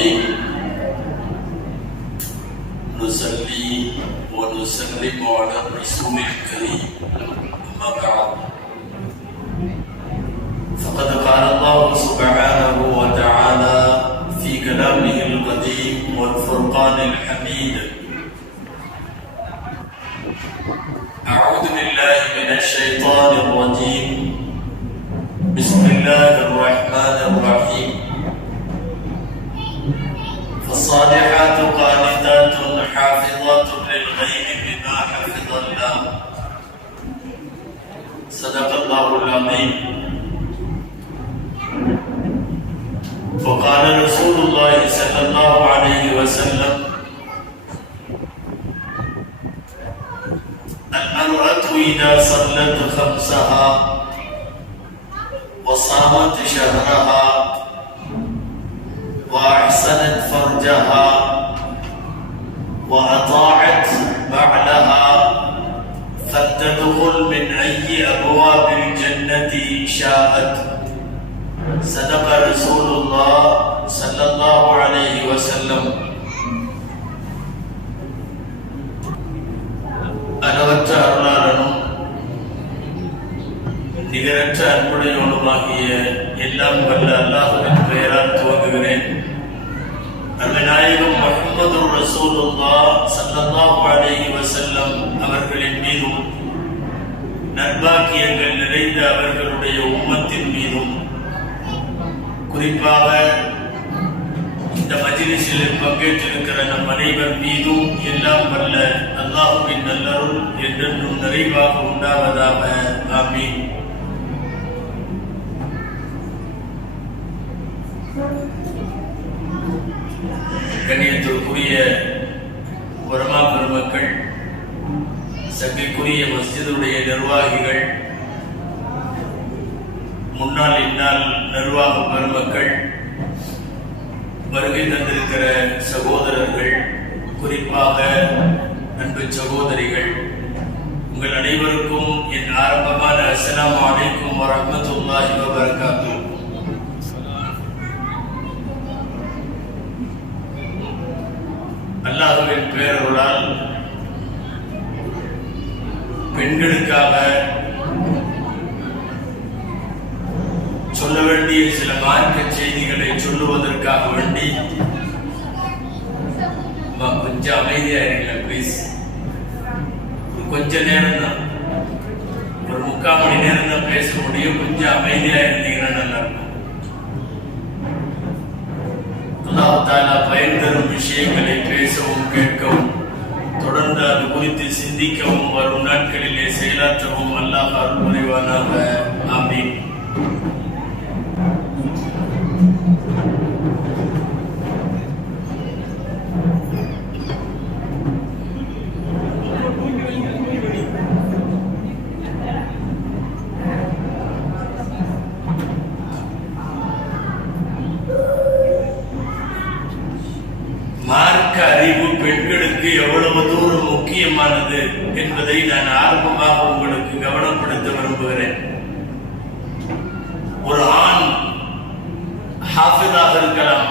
العظيم نصلي ونسلم على الرسول الكريم أما بعد فقد قال الله سبحانه وتعالى في كلامه القديم والفرقان الحميد أعوذ بالله من الشيطان الرجيم بسم الله الرحمن الرحيم فالصالحات قانتات حافظات للغيب بما حفظ الله صدق الله العظيم وقال رسول الله صلى الله عليه وسلم المرأة إذا صلت خمسها وصامت شهرها وأحسنت فرجها وأطاعت بعلها فلتدخل من أي أبواب الجنة شاءت صدق رسول الله صلى الله عليه وسلم. அளவற்ற அருளாளனும் நிகரற்ற அன்புடையவனுமாகிய எல்லாம் வல்ல அல்லாஹ்வின் பெயரால் துவங்குகிறேன். அருமைநாயகம் முஹம்மது ரசூலுல்லாஹ் ஸல்லல்லாஹு அலைஹி வஸல்லம் அவர்களின் மீதும் நற்பாக்கியங்கள் நிறைந்த அவர்களுடைய உம்மத்தின் மீதும் குறிப்பாக இந்த மஜ்லிஸில் பங்கேற்றிருக்கிற நம் அனைவர் மீதும் எல்லாம் வல்ல அல்லாஹ்வின் நல்லருள் என்றென்றும் நிறைவாக உண்டாவதாக. ஆமீன். கண்ணியத்திற்குரிய உலமா பெருமக்கள், சங்கைக்குரிய மஸ்ஜிதுடைய நிர்வாகிகள், முன்னாள் இந்நாள் நிர்வாக பெருமக்கள், வருகை தந்திருக்கிற சகோதரர்கள், குறிப்பாக அன்பு சகோதரிகள், உங்கள் அனைவருக்கும் என் ஆரம்பமான அஸ்ஸலாமு அலைக்கும் வரஹ்மத்துல்லாஹி வபரகாத்துஹு. அல்லாஹ்வின் பேரருளால் பெண்களுக்காக சொல்ல வேண்டிய சில மார்க்க செய்திகளை சொல்லுவதற்காக வேண்டி கொஞ்சம் அமைதியா இருங்க பிளீஸ். கொஞ்ச நேரம் தான், ஒரு 3/4 மணி நேரம் தான் பேச முடியும். கொஞ்சம் அமைதியா இருந்தீங்கன்னா நல்லா இருக்கும். அல்லாஹ் தஆலா பயன் தரும் விஷயங்களை பேசவும் கேட்கவும் தொடர்ந்து அது குறித்து சிந்திக்கவும் வரும் நாட்களிலே செயலாற்றவும் அல்லாஹ் அருள் புரிவானாக. ஆமீன். மார்க்க அறிவு பெண்களுக்கு எவ்வளவு தூரம் முக்கியமானது என்பதை நான் ஆரம்பமாக உங்களுக்கு கவனப்படுத்த விரும்புகிறேன். ஒரு ஆண் ஹாஃபிதாக இருக்கலாம்,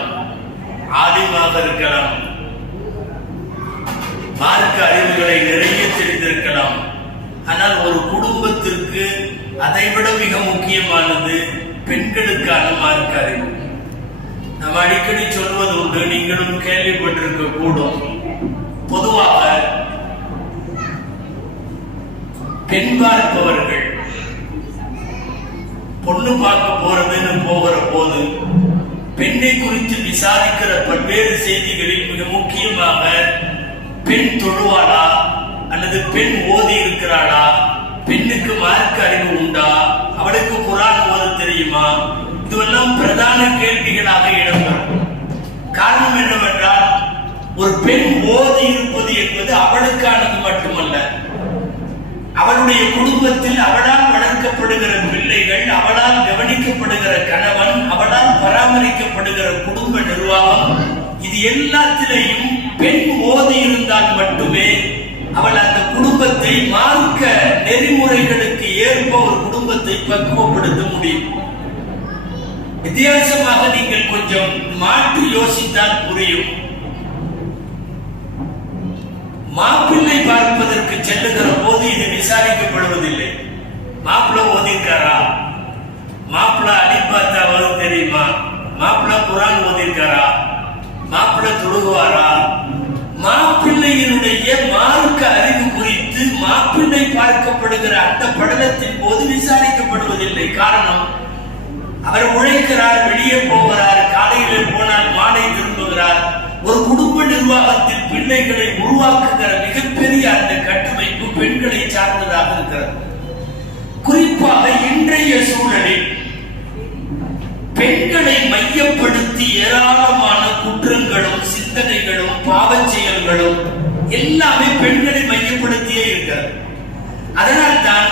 ஆலிமாக இருக்கலாம், மார்க்க அறிவுகளை நிறைய தெரிந்திருக்கலாம். ஆனால் ஒரு குடும்பத்திற்கு அதைவிட மிக முக்கியமானது பெண்களுக்கான மார்க்க அறிவு. நாம் அடிக்கடி சொல்வது உண்டு, நீங்களும் கேள்விப்பட்டிருக்க கூடும். பொதுவாக பெண் பார்ப்பவர்கள் பொண்ணு பார்க்க போறதுன்னு போகிற போது பெண்ணை குறித்து விசாரிக்கிற பல்வேறு செய்திகளில் மிக முக்கியமாக பெண் தொழுவாளா அல்லது பெண் ஓதி இருக்கிறாளா, பெண்ணுக்கு மார்க்க அறிவு உண்டா, அவளுக்கு குர்ஆன் ஓத தெரியுமா, இதுவெல்லாம் பிரதான கேள்விகளாக இடம்பெறும். காரணம் என்னவென்றால், ஒரு பெண் ஓதி இருப்பது என்பது அவளுக்கானது மட்டுமல்ல, அவளுடைய குடும்பத்தில் அவளால் வளர்க்கப்படுகிற பிள்ளைகள், அவளால் கவனிக்கப்படுகிற கணவன், அவளால் பராமரிக்கப்படுகிற குடும்ப நிர்வாகம், இது எல்லாத்திலையும் பெண் ஓதி இருந்தால் மட்டுமே அவள் அந்த குடும்பத்தை மார்க்க நெறிமுறைகளுக்கு ஏற்ப ஒரு குடும்பத்தை பக்குவப்படுத்த முடியும். வித்தியாசமாக நீங்கள் கொஞ்சம் மாற்றி யோசித்தால் புரியும். மாப்பிள்ளை பார்ப்பதற்கு செல்லுகிற போது இது விசாரிக்கப்படுவதில்லை. மாப்பிள்ளை ஓதிருக்காரா, மாப்பிள்ளை அலிபாத்தா வரும் தெரியுமா, மாப்பிள்ளை குரான் ஓதிருக்காரா, மாப்பிள்ளை தொழுகுவாரா, மாப்பிள்ளையினுடைய மார்க்க அறிவு குறித்து மாப்பிள்ளை பார்க்கப்படுகிற அந்த படலத்தின் போது விசாரிக்கப்படுவதில்லை. காரணம், அவர் உழைக்கிறார், வெளியே போகிறார், காலையில் போனால் மாலை திரும்புகிறார். ஒரு குடும்ப நிர்வாகத்தில் பிள்ளைகளை உருவாக்குகிற மிகப்பெரிய அந்த கட்டமைப்பு பெண்களை சார்ந்ததாக இருக்கிறது. குறிப்பாக இன்றைய சூழலில் பெண்களை மையப்படுத்தி ஏராளமான குற்றங்களும் சிந்தனைகளும் பாவச் செயல்களும் எல்லாமே பெண்களை மையப்படுத்தியே இருக்கிறது. அதனால்தான்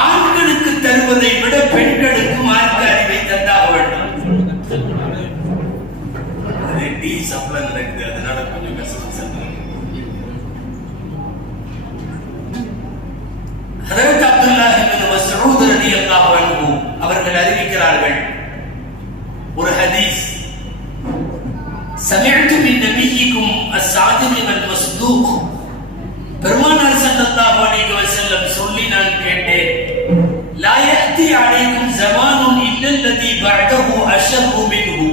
ஆண்களுக்கு தருவதை விட பெண்களுக்கு மார்க்க அறிவை தந்தாக வேண்டும். டீ சப்ளை நடக்குது, அதனால கொஞ்சம் கஷ்டம். ஹஜ்ரத் அப்துல்லாஹ் இப்னு மஸ்ஊத் ரலியல்லாஹு அன்ஹு அவர்கள் அறிவிக்கிறார்கள் ஒரு ஹதீஸ், சமிஅத்து மின் நபியிக்கும் அஸ்-சாதிக் வல் மஸ்தூக், பெருமானார் ஸல்லல்லாஹு அலைஹி வஸல்லம் சொல்லி நான் கேட்டேன், லா யஅதி அலைக்கும் ஸமானுன் இல்லல்லதி பஅதஹு அஷர்ரு மின்ஹு,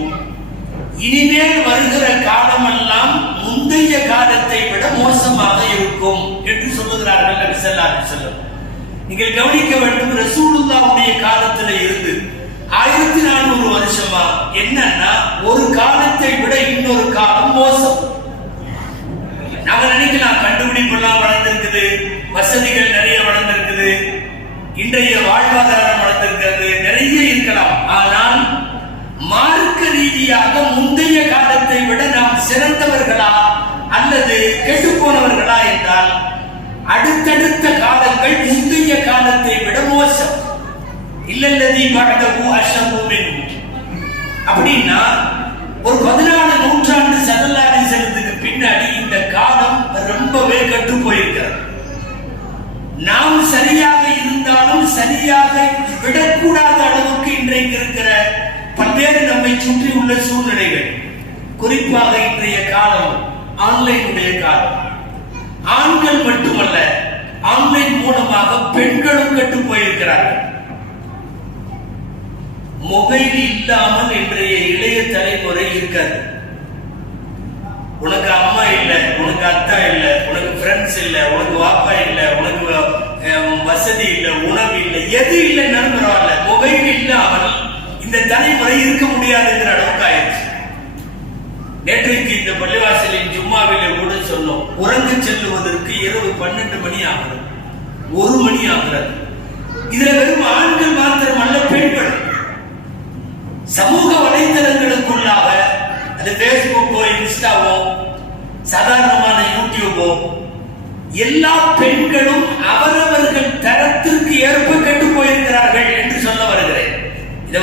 இனிமேல் வருகிற காலமெல்லாம் முந்தைய காலத்தை விட மோசமாக இருக்கும் என்று சொல்லுகிறார்கள் நபி ஸல்லல்லாஹு அலைஹி வஸல்லம். நீங்கள் கவனிக்க வேண்டும், ரசூலுல்லாஹ்வுடைய காலத்துல இருந்து 1400 வருஷமா என்னன்னா ஒரு காலத்தை விட இன்னொரு காலம் மோசம். நாங்க நினைக்கலாம் கண்டுபிடிப்பெல்லாம் வளர்ந்திருக்குது, வசதிகள் நிறைய வளர்ந்திருக்குது, இன்றைய வாழ்வாதாரம் வளர்ந்திருக்கிறது, நிறைய இருக்கலாம். ஆனால் மார்க்க ரீதியாக முந்தைய காலத்தை விட நாம் சிறந்தவர்களா அல்லது கெட்டு போனவர்களா என்றால் அடுத்தடுத்த காலங்கள் முந்தைய காலத்தை விட மோசம். இல்லல்லதி பஅதஹு அஷர்ரு மின்ஹு. அப்படின்னா ஒரு 14 நூற்றாண்டு ஸல்லல்லாஹு அலைஹி வஸல்லத்துக்கு பின்னாடி இந்த காலம் ரொம்பவே கெட்டு போயிருக்கிறது. நாம் சரியாக இருந்தாலும் சரியாக விடக்கூடாத அளவுக்கு இன்றைக்கு இருக்கிற பல்வேறு நம்மை சுற்றி உள்ள சூழ்நிலைகள், குறிப்பாக இன்றைய காலம் ஆன்லைனுடைய காலம். ஆண்கள் மட்டுமல்ல, ஆன்லைன் மூலமாக பெண்களும் கெட்டு போயிருக்கிறார்கள். மொபைல் இல்லாமல் இன்றைய இளைய தலைமுறை இருக்காது. உனக்கு அம்மா இல்ல, உனக்கு அத்தா இல்ல, உனக்கு ஃப்ரெண்ட்ஸ் இல்ல, உனக்கு வாப்பா இல்ல, உனக்கு வசதி இல்ல, உணவு இல்ல, எது இல்லைன்னாலும் பரவாயில்ல, மொபைல் இல்லாமல் இந்த தலைமுறை இருக்க முடியாதுங்கிற அளவுக்கு ஆயிடுச்சு. நேற்றைக்கு இந்த பள்ளிவாசலின் ஜும்மாவிலே கூட சொன்னோம், உறங்க செல்லுவதற்கு இரவு 12 மணி ஆகிறது, 1 மணி ஆகிறது. இதுல வெறும் ஆண்கள் மாத்திரமல்ல, பெண்கள் சமூக வலைத்தளங்களுக்குள்ளாக, அது பேஸ்புக்கோ இன்ஸ்டாவோ சாதாரணமான யூடியூபோ, எல்லா பெண்களும் அவரவர்கள் தரத்திற்கு ஏற்ப கெட்டு போயிருக்கிறார்கள் என்று சொல்ல வருகிறேன். இதை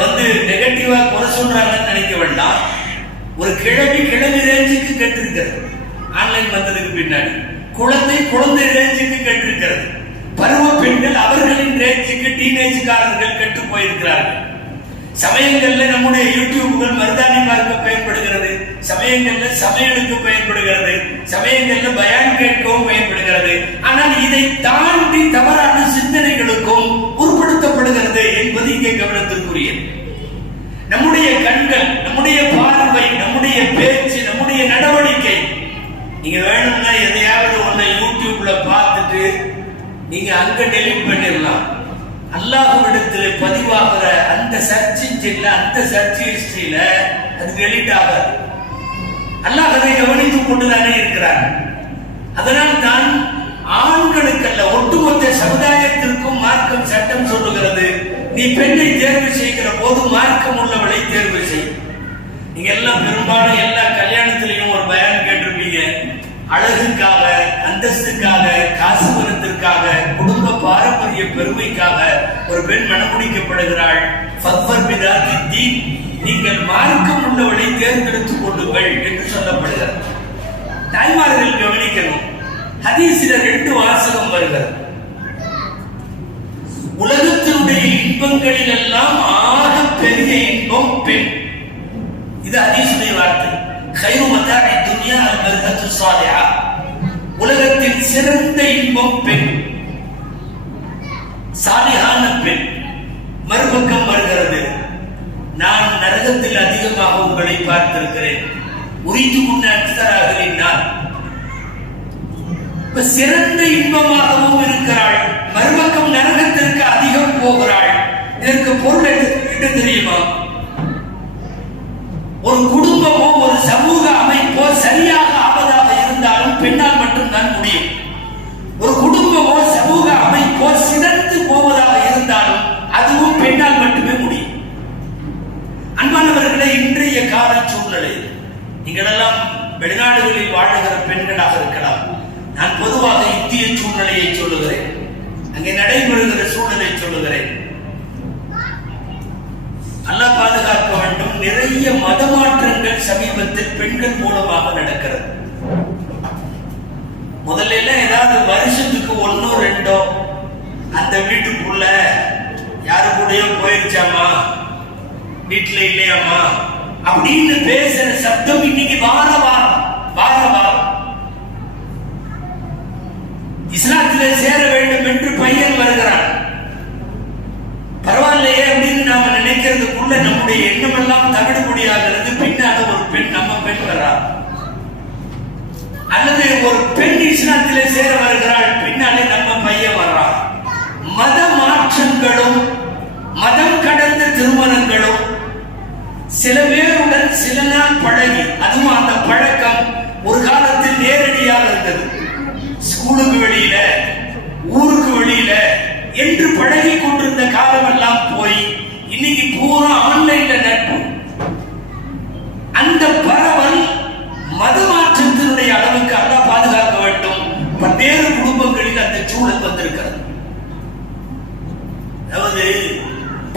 நெகட்டிவா குறை சொல்றாங்கன்னு நினைக்க வேண்டாம். ஒரு கிழவி ரேஞ்சுக்கு கெட்டிருக்கிறது ஆன்லைன் வந்ததுக்கு பின்னாடி, குழந்தை ரேஞ்சுக்கு கெட்டிருக்கிறது, பருவ பெண்கள் அவர்களின் ரேஞ்சுக்கு டீனேஜ்காரர்கள் கெட்டு போயிருக்கிறார்கள். சமயங்கள்ல நம்முடைய யூடியூப்கள் மருதாணி பார்க்க பயன்படுகிறது, சமயங்கள்ல சமையலுக்கு பயன்படுகிறது, சமயங்கள்ல பயான் கேட்கவும் பயன்படுகிறது. ஆனால் இதை தாண்டி தவறான சிந்தனைகளுக்கும் உட்படுத்தப்படுகிறது என்பது இங்கே கவனத்திற்குரியது. நம்முடைய கண்கள், நம்முடைய பார்வை, நம்முடைய பேச்சு, நம்முடைய நடவடிக்கை, நீங்க வேணும்னா எதையாவது ஒன்றை யூடியூப்ல பார்த்துட்டு நீங்க அங்க டெலிட் பண்ணிடலாம். அல்லாஹ்விடத்தில் பதிவாகிற அந்த சர்ச் இன்ஜின்ல, அந்த சர்ச் ஹிஸ்டரியில அது டெலிட் ஆகாது. அல்லாஹ் அதை கவனித்துக் கொண்டுதானே இருக்கிறார். அதனால் தான் ஆண்களுக்கல்ல, ஒட்டுமொத்த சமுதாயத்திற்கும் மார்க்கம் சட்டம் சொல்லுகிறது, நீ பெண்ணை தேர்வு செய்கிற போது மார்க்கம் உள்ளவளை தேர்வு செய். நீங்க எல்லாம் பெரும்பாலும் எல்லா கல்யாணத்திலையும் ஒரு பயான் கேட்டிருப்பீங்க. அழகுக்காக, அந்தஸ்துக்காக, காசு பணத்திற்காக, குடும்ப பாரம்பரிய பெருமைக்காக ஒரு பெண் மணமுடிக்கப்படுகிறாள். நீங்கள் மார்க்கம் உள்ளவளை தேர்ந்தெடுத்துக் கொள்ளுங்கள் என்று சொல்லப்படுகிறது. தாய்மார்கள் கவனிக்கணும், ஹதீஸில 2 வாசகம் வருகிறது. உலகத்தினுடைய இன்பங்களில் எல்லாம் ஆக பெரிய இது ஹதீஸுடைய வார்த்தை. கைரு மதாஇ துன்யா அல் மர்ஹத்து ஸாலிஹா, உலகத்தின் சிறந்த இன்பம் பெண், சாலிஹான பெண். மறுபக்கம் வருகிறது, நான் நரகத்தில் அதிகமாக உங்களை பார்த்திருக்கிறேன். உரித்து முன்ன அக்ஸராகலின் நான் சிறந்த இன்பமாகவும் இருக்கிறாள், மறுபக்கம் நரகத்திற்கு அதிகம் போகிறாள். இதற்கு பொருள் என்ன தெரியுமா? ஒரு குடும்பமோ ஒரு சமூக அமைப்போ சரியாக ஆவதாக இருந்தாலும் பெண்ணால் மட்டும்தான் முடியும். ஒரு குடும்பமோ சமூக அமைப்போ சிறந்து போவதாக இருந்தாலும் அதுவும் பெண்ணால் மட்டுமே முடியும். அன்பானவர்களே, இன்றைய கால சூழ்நிலை, நீங்களெல்லாம் வெளிநாடுகளில் வாழுகிற பெண்களாக இருக்கலாம். நான் பொதுவாக இந்திய சூழ்நிலையை சொல்லுகிறேன், அங்கே நடைபெறுகிற சூழ்நிலை சொல்லுகிறேன். அல்லாஹ் பாதுகாக்க வேண்டும். நிறைய மத மாற்றங்கள் சமீபத்தில் பெண்கள் மூலமாக நடக்கிறது. முதல்ல எல்லாம் ஏதாவது வருஷத்துக்கு ஒன்னோ ரெண்டோ அந்த வீட்டுக்குள்ள யாரு கூடயோ போயிருச்சாமா, வீட்டுல இல்லையாமா அப்படின்னு பேசுற சப்தம் இன்னைக்கு வார வாரம் இஸ்லாத்திலே சேர வேண்டும் என்று பையன் வருகிறான். பரவாயில்லையே அப்படின்னு நாம நினைக்கிறதுக்குள்ள நம்முடைய எண்ணம் எல்லாம் தவிடுபடியாகிறது. பின்னால ஒரு பெண், நம்ம பெண் வரா, அல்லது ஒரு பெண் இஸ்லாத்திலே சேர வருகிறாள், பின்னாலே நம்ம பையன் வர்றான். மத மாற்றங்களும் மதம் கடந்த திருமணங்களும் சில பேருடன் சில நாள் பழகி, அதுவும் அந்த பழக்கம் ஒரு காலத்தில் நேரடியாக இருந்தது. ஸ்கூலுக்கு வெளியில, ஊருக்கு வெளியில என்று பழகி கொண்டிருந்த காலம் எல்லாம் போய் இன்னைக்கு பூரா ஆன்லைன்ல நட்பு. அந்த பரவல் மத மாற்றத்தினுடைய அளவுக்கு அல்லாஹ் பாதுகாக்க வேண்டும். பல்வேறு குடும்பங்களில் அந்த சூழல் வந்திருக்கிறது. அதாவது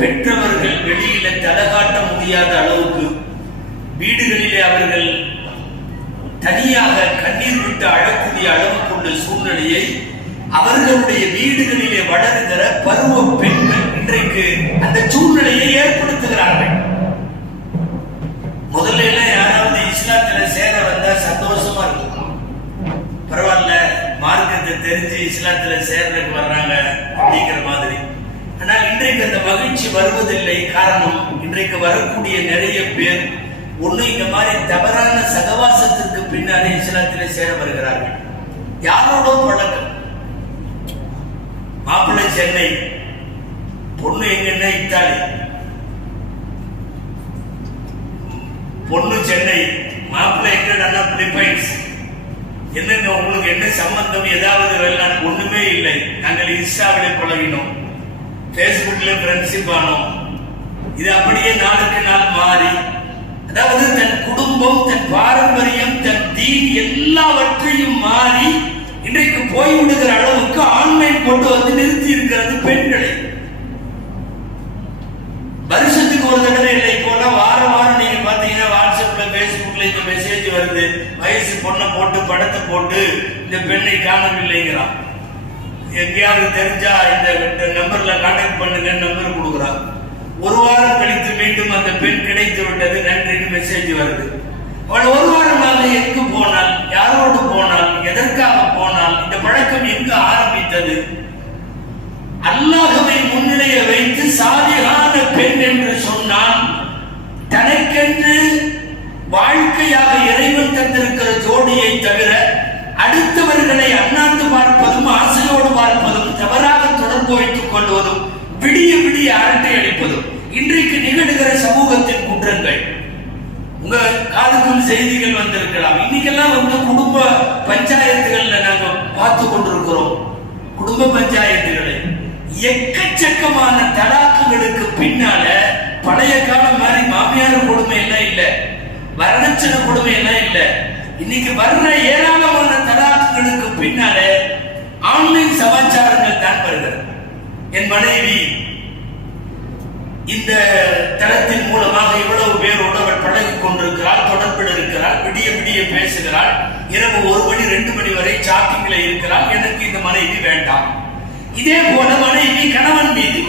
பெற்றவர்கள் வெளியில தலகாட்ட முடியாத அளவுக்கு வீடுகளிலே அவர்கள் தனியாக கண்ணீர் விட்டு அழக்கூடிய அளவுக்குள்ள சூழ்நிலையை அவர்களுடைய வீடுகளிலே வளர்கிற பருவ பெண்கள் இன்றைக்கு அந்த சூழ்நிலையை ஏற்படுத்துகிறார்கள். முதல்ல எல்லாம் யாராவது இஸ்லாத்துல சேர வந்தா சந்தோஷமா இருக்கும், பரவாயில்ல மார்க்கத்தை தெரிஞ்சு இஸ்லாத்துல சேர்றதுக்கு வர்றாங்க அப்படிங்கிற மாதிரி. ஆனால் இன்றைக்கு அந்த மகிழ்ச்சி வருவதில்லை. காரணம், இன்றைக்கு வரக்கூடிய நிறைய பேர் ஒண்ணு இந்த மாதிரி தவறான சகவாசத்திற்கு பின்னாலே இஸ்லாத்திலே சேர வருகிறார்கள். யாரோட பழக்கம்? மாப்பிள்ளை சென்னை, பொண்ணு எங்கன்னா இத்தாலி, பொண்ணு சென்னை, மாப்பிள்ளை எங்கன்னா பிலிப்பைன்ஸ். என்னங்க உங்களுக்கு என்ன சம்பந்தம்? ஏதாவது வெள்ளான்? ஒண்ணுமே இல்லை. நாங்கள் இன்ஸ்டாவிலே பழகினோம், பேஸ்புக்ல ஃப்ரெண்ட்ஷிப் ஆனோம். இது அப்படியே நாளுக்கு நாள் மாறி, அதாவது தன் குடும்பம், தன் பாரம்பரியம், தன் தீன் எல்லாவற்றையும் மாறி இன்றைக்கு போய்விடுகிற அளவுக்கு ஆன்லைன் கொண்டு வந்து நிறுத்தி இருக்கிறது பெண்களை. வருஷத்துக்கு ஒரு தடவை இல்லை, போல வாரம் நீங்க பாத்தீங்கன்னா வாட்ஸ்அப்ல பேஸ்புக்ல இந்த மெசேஜ் வருது. வயசு பொண்ணை போட்டு படத்தை போட்டு இந்த பெண்ணை காணவில்லைங்கிறான். எங்கேயாவது தெரிஞ்சா இந்த நம்பர்ல கான்டாக்ட் பண்ணுங்க நம்பர் கொடுக்குறான். ஒரு வாரம் கழித்து மீண்டும் அந்த பெண் கிடைத்து விட்டது, நன்றின்னு மெசேஜ் வருது. அவள் ஒரு வாரமாக எங்கு போனால், யாரோடு போனால், எதற்காக போனால், இந்த பழக்கம் எங்கு ஆரம்பித்தது? அல்லாஹ்வை முன்னிலையை வைத்து சாலிஹான பெண் என்று சொன்னால் தனக்கென்று வாழ்க்கையாக இறைவன் தந்திருக்கிற ஜோடியை தவிர அடுத்தவர்களை அண்ணாந்து பார்ப்பதும் ஆசையோடு பார்ப்பதும் தவறாக தொடர்பு வைத்துக் கொள்வதும் விடிய விடிய அரட்டை அளிப்பதும் இன்றைக்கு நிகழ்கிற சமூகத்தின் குற்றங்கள். உங்க காதுக்குள் செய்திகள் வந்திருக்கலாம். இன்னைக்கெல்லாம் குடும்ப பஞ்சாயத்துகள்ல நாங்க பார்த்து கொண்டிருக்கிறோம். குடும்ப பஞ்சாயத்துகளை எக்கச்சக்கமான தலாக்குகளுக்கு பின்னால பழைய காலம் மாதிரி மாமியார் கொடுமை எல்லாம் இல்ல, வரதட்சணை கொடுமை எல்லாம் இல்ல. இன்னைக்கு வர்ற ஏராளமான தலாக்குகளுக்கு பின்னால ஆன்லைன் சமாச்சாரங்கள் தான் வருகிறது. என் மனைவி இந்த தளத்தின் மூலமாக இவ்வளவு பேரோடு அவள் பழகி கொண்டிருக்கிறாள், தொடர்பில் இருக்கிறாள், விடிய விடிய பேசுகிறாள், இரவு 1 மணி 2 மணி வரை சாட்டிங்ல இருக்கிறாள். எனக்கு இந்த மனைவி வேண்டாம். இதே போல மனைவி கணவன் மீது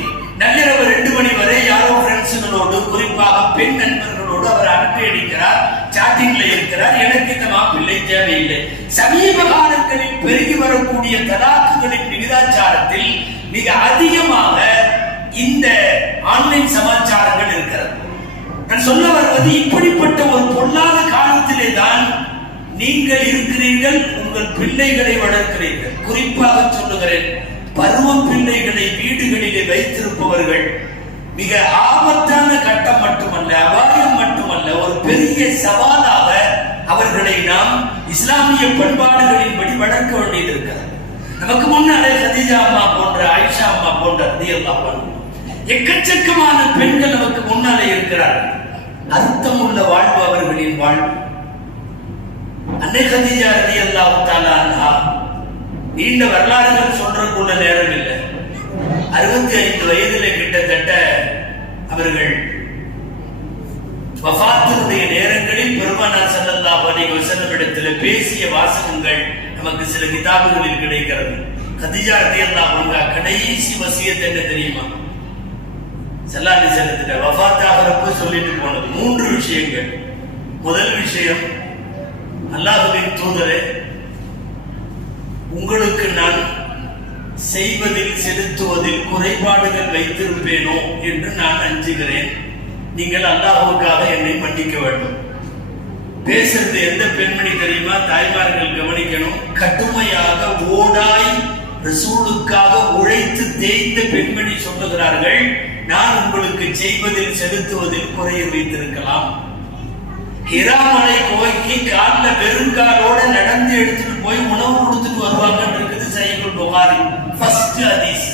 நள்ளிரவு 2 மணி வரை யாரோ ஃப்ரெண்ட்ஸுகளோடு, குறிப்பாக பெண் நண்பர்களோடு அவர் அரட்டை அரட்டை அடிக்கிறார், சாட்டிங்ல இருக்கிறார், எனக்கு இந்த மாப்பிள்ளை தேவையில்லை. சமீப காலங்களில் பெருகி வரக்கூடிய தலாக்குகளின் விகிதாச்சாரத்தில் மிக அதிகமாக இந்த ஆன்லைன் சமாச்சாரங்கள் இருக்கிறது. நான் சொல்ல வருவது, இப்படிப்பட்ட ஒரு பொல்லாத காலத்திலே தான் நீங்கள் இருக்கிறீர்கள், உங்கள் பிள்ளைகளை வளர்க்கிறீர்கள். குறிப்பாக சொல்லுகிறேன், பருவ பிள்ளைகளை வீடுகளிலே வைத்திருப்பவர்கள் மிக ஆபத்தான கட்டம் மட்டுமல்ல, அபாயம் மட்டுமல்ல, ஒரு பெரிய சவாலாக அவர்களை நாம் இஸ்லாமிய பண்பாடுகளின்படி வளர்க்க வேண்டியது இருக்கிறது. நமக்கு முன்னாலே கதீஜா அம்மா போன்ற, ஆயிஷா அம்மா போன்ற எக்கச்சக்கமான பெண்கள் நமக்கு முன்னாலே இருக்கிறார்கள். அர்த்தமுள்ள வாழ்வு அவர்களின் வாழ்வு. அன்னை கதீஜா ரலியல்லாஹு தஆலா அன்ஹா, நீண்ட வரலாறுகள் சொல்றதுக்குள்ள நேரம் இல்லை, 65 வயதிலே கிட்டத்தட்ட அவர்கள் வஃபாத்தினுடைய நேரங்களில் பெருமானார் ஸல்லல்லாஹு அலைஹி வஸல்லம் இடத்திலே பேசிய வாசகங்கள் நமக்கு சில கிதாபுகளில் கிடைக்கிறது. கதீஜா ரலியல்லாஹு அன்ஹா கடைசி வசியத் என்ன தெரியுமா? ஸல்லல்லாஹு அலைஹி வஸல்லம் வஃபாத் ஆகிறப்ப சொல்லிட்டு போனது 3 விஷயங்கள். முதல் விஷயம், அல்லாஹ்வின் தூதரே, உங்களுக்கு நான் செய்வதில் செலுத்துவதில் குறைபாடுகள் வைத்திருப்பேனோ என்று நான் அஞ்சுகிறேன். நீங்கள் அல்லாஹ்வுக்காக என்னை மன்னிக்க வேண்டும். பேசுறது எந்த பெண்மணி தெரியுமா? தாய்மார்கள் கவனிக்கணும். கடுமையாக ஓடாய் ரசூலுக்காக உழைத்து தேய்ந்த பெண்மணி சொல்லுகிறார்கள், நான் உங்களுக்கு செய்வதில் செலுத்துவதில் குறைய வைத்திருக்கலாம். ஹிராமலை கோய்க்கு கால்ல வெறுங்காலோட நடந்து எடுத்துட்டு போய் உணவு கொடுத்துட்டு வருவாங்கன்னு இருக்குது சஹீஹுல் புகாரி. ஃபர்ஸ்ட் ஹதீஸ்.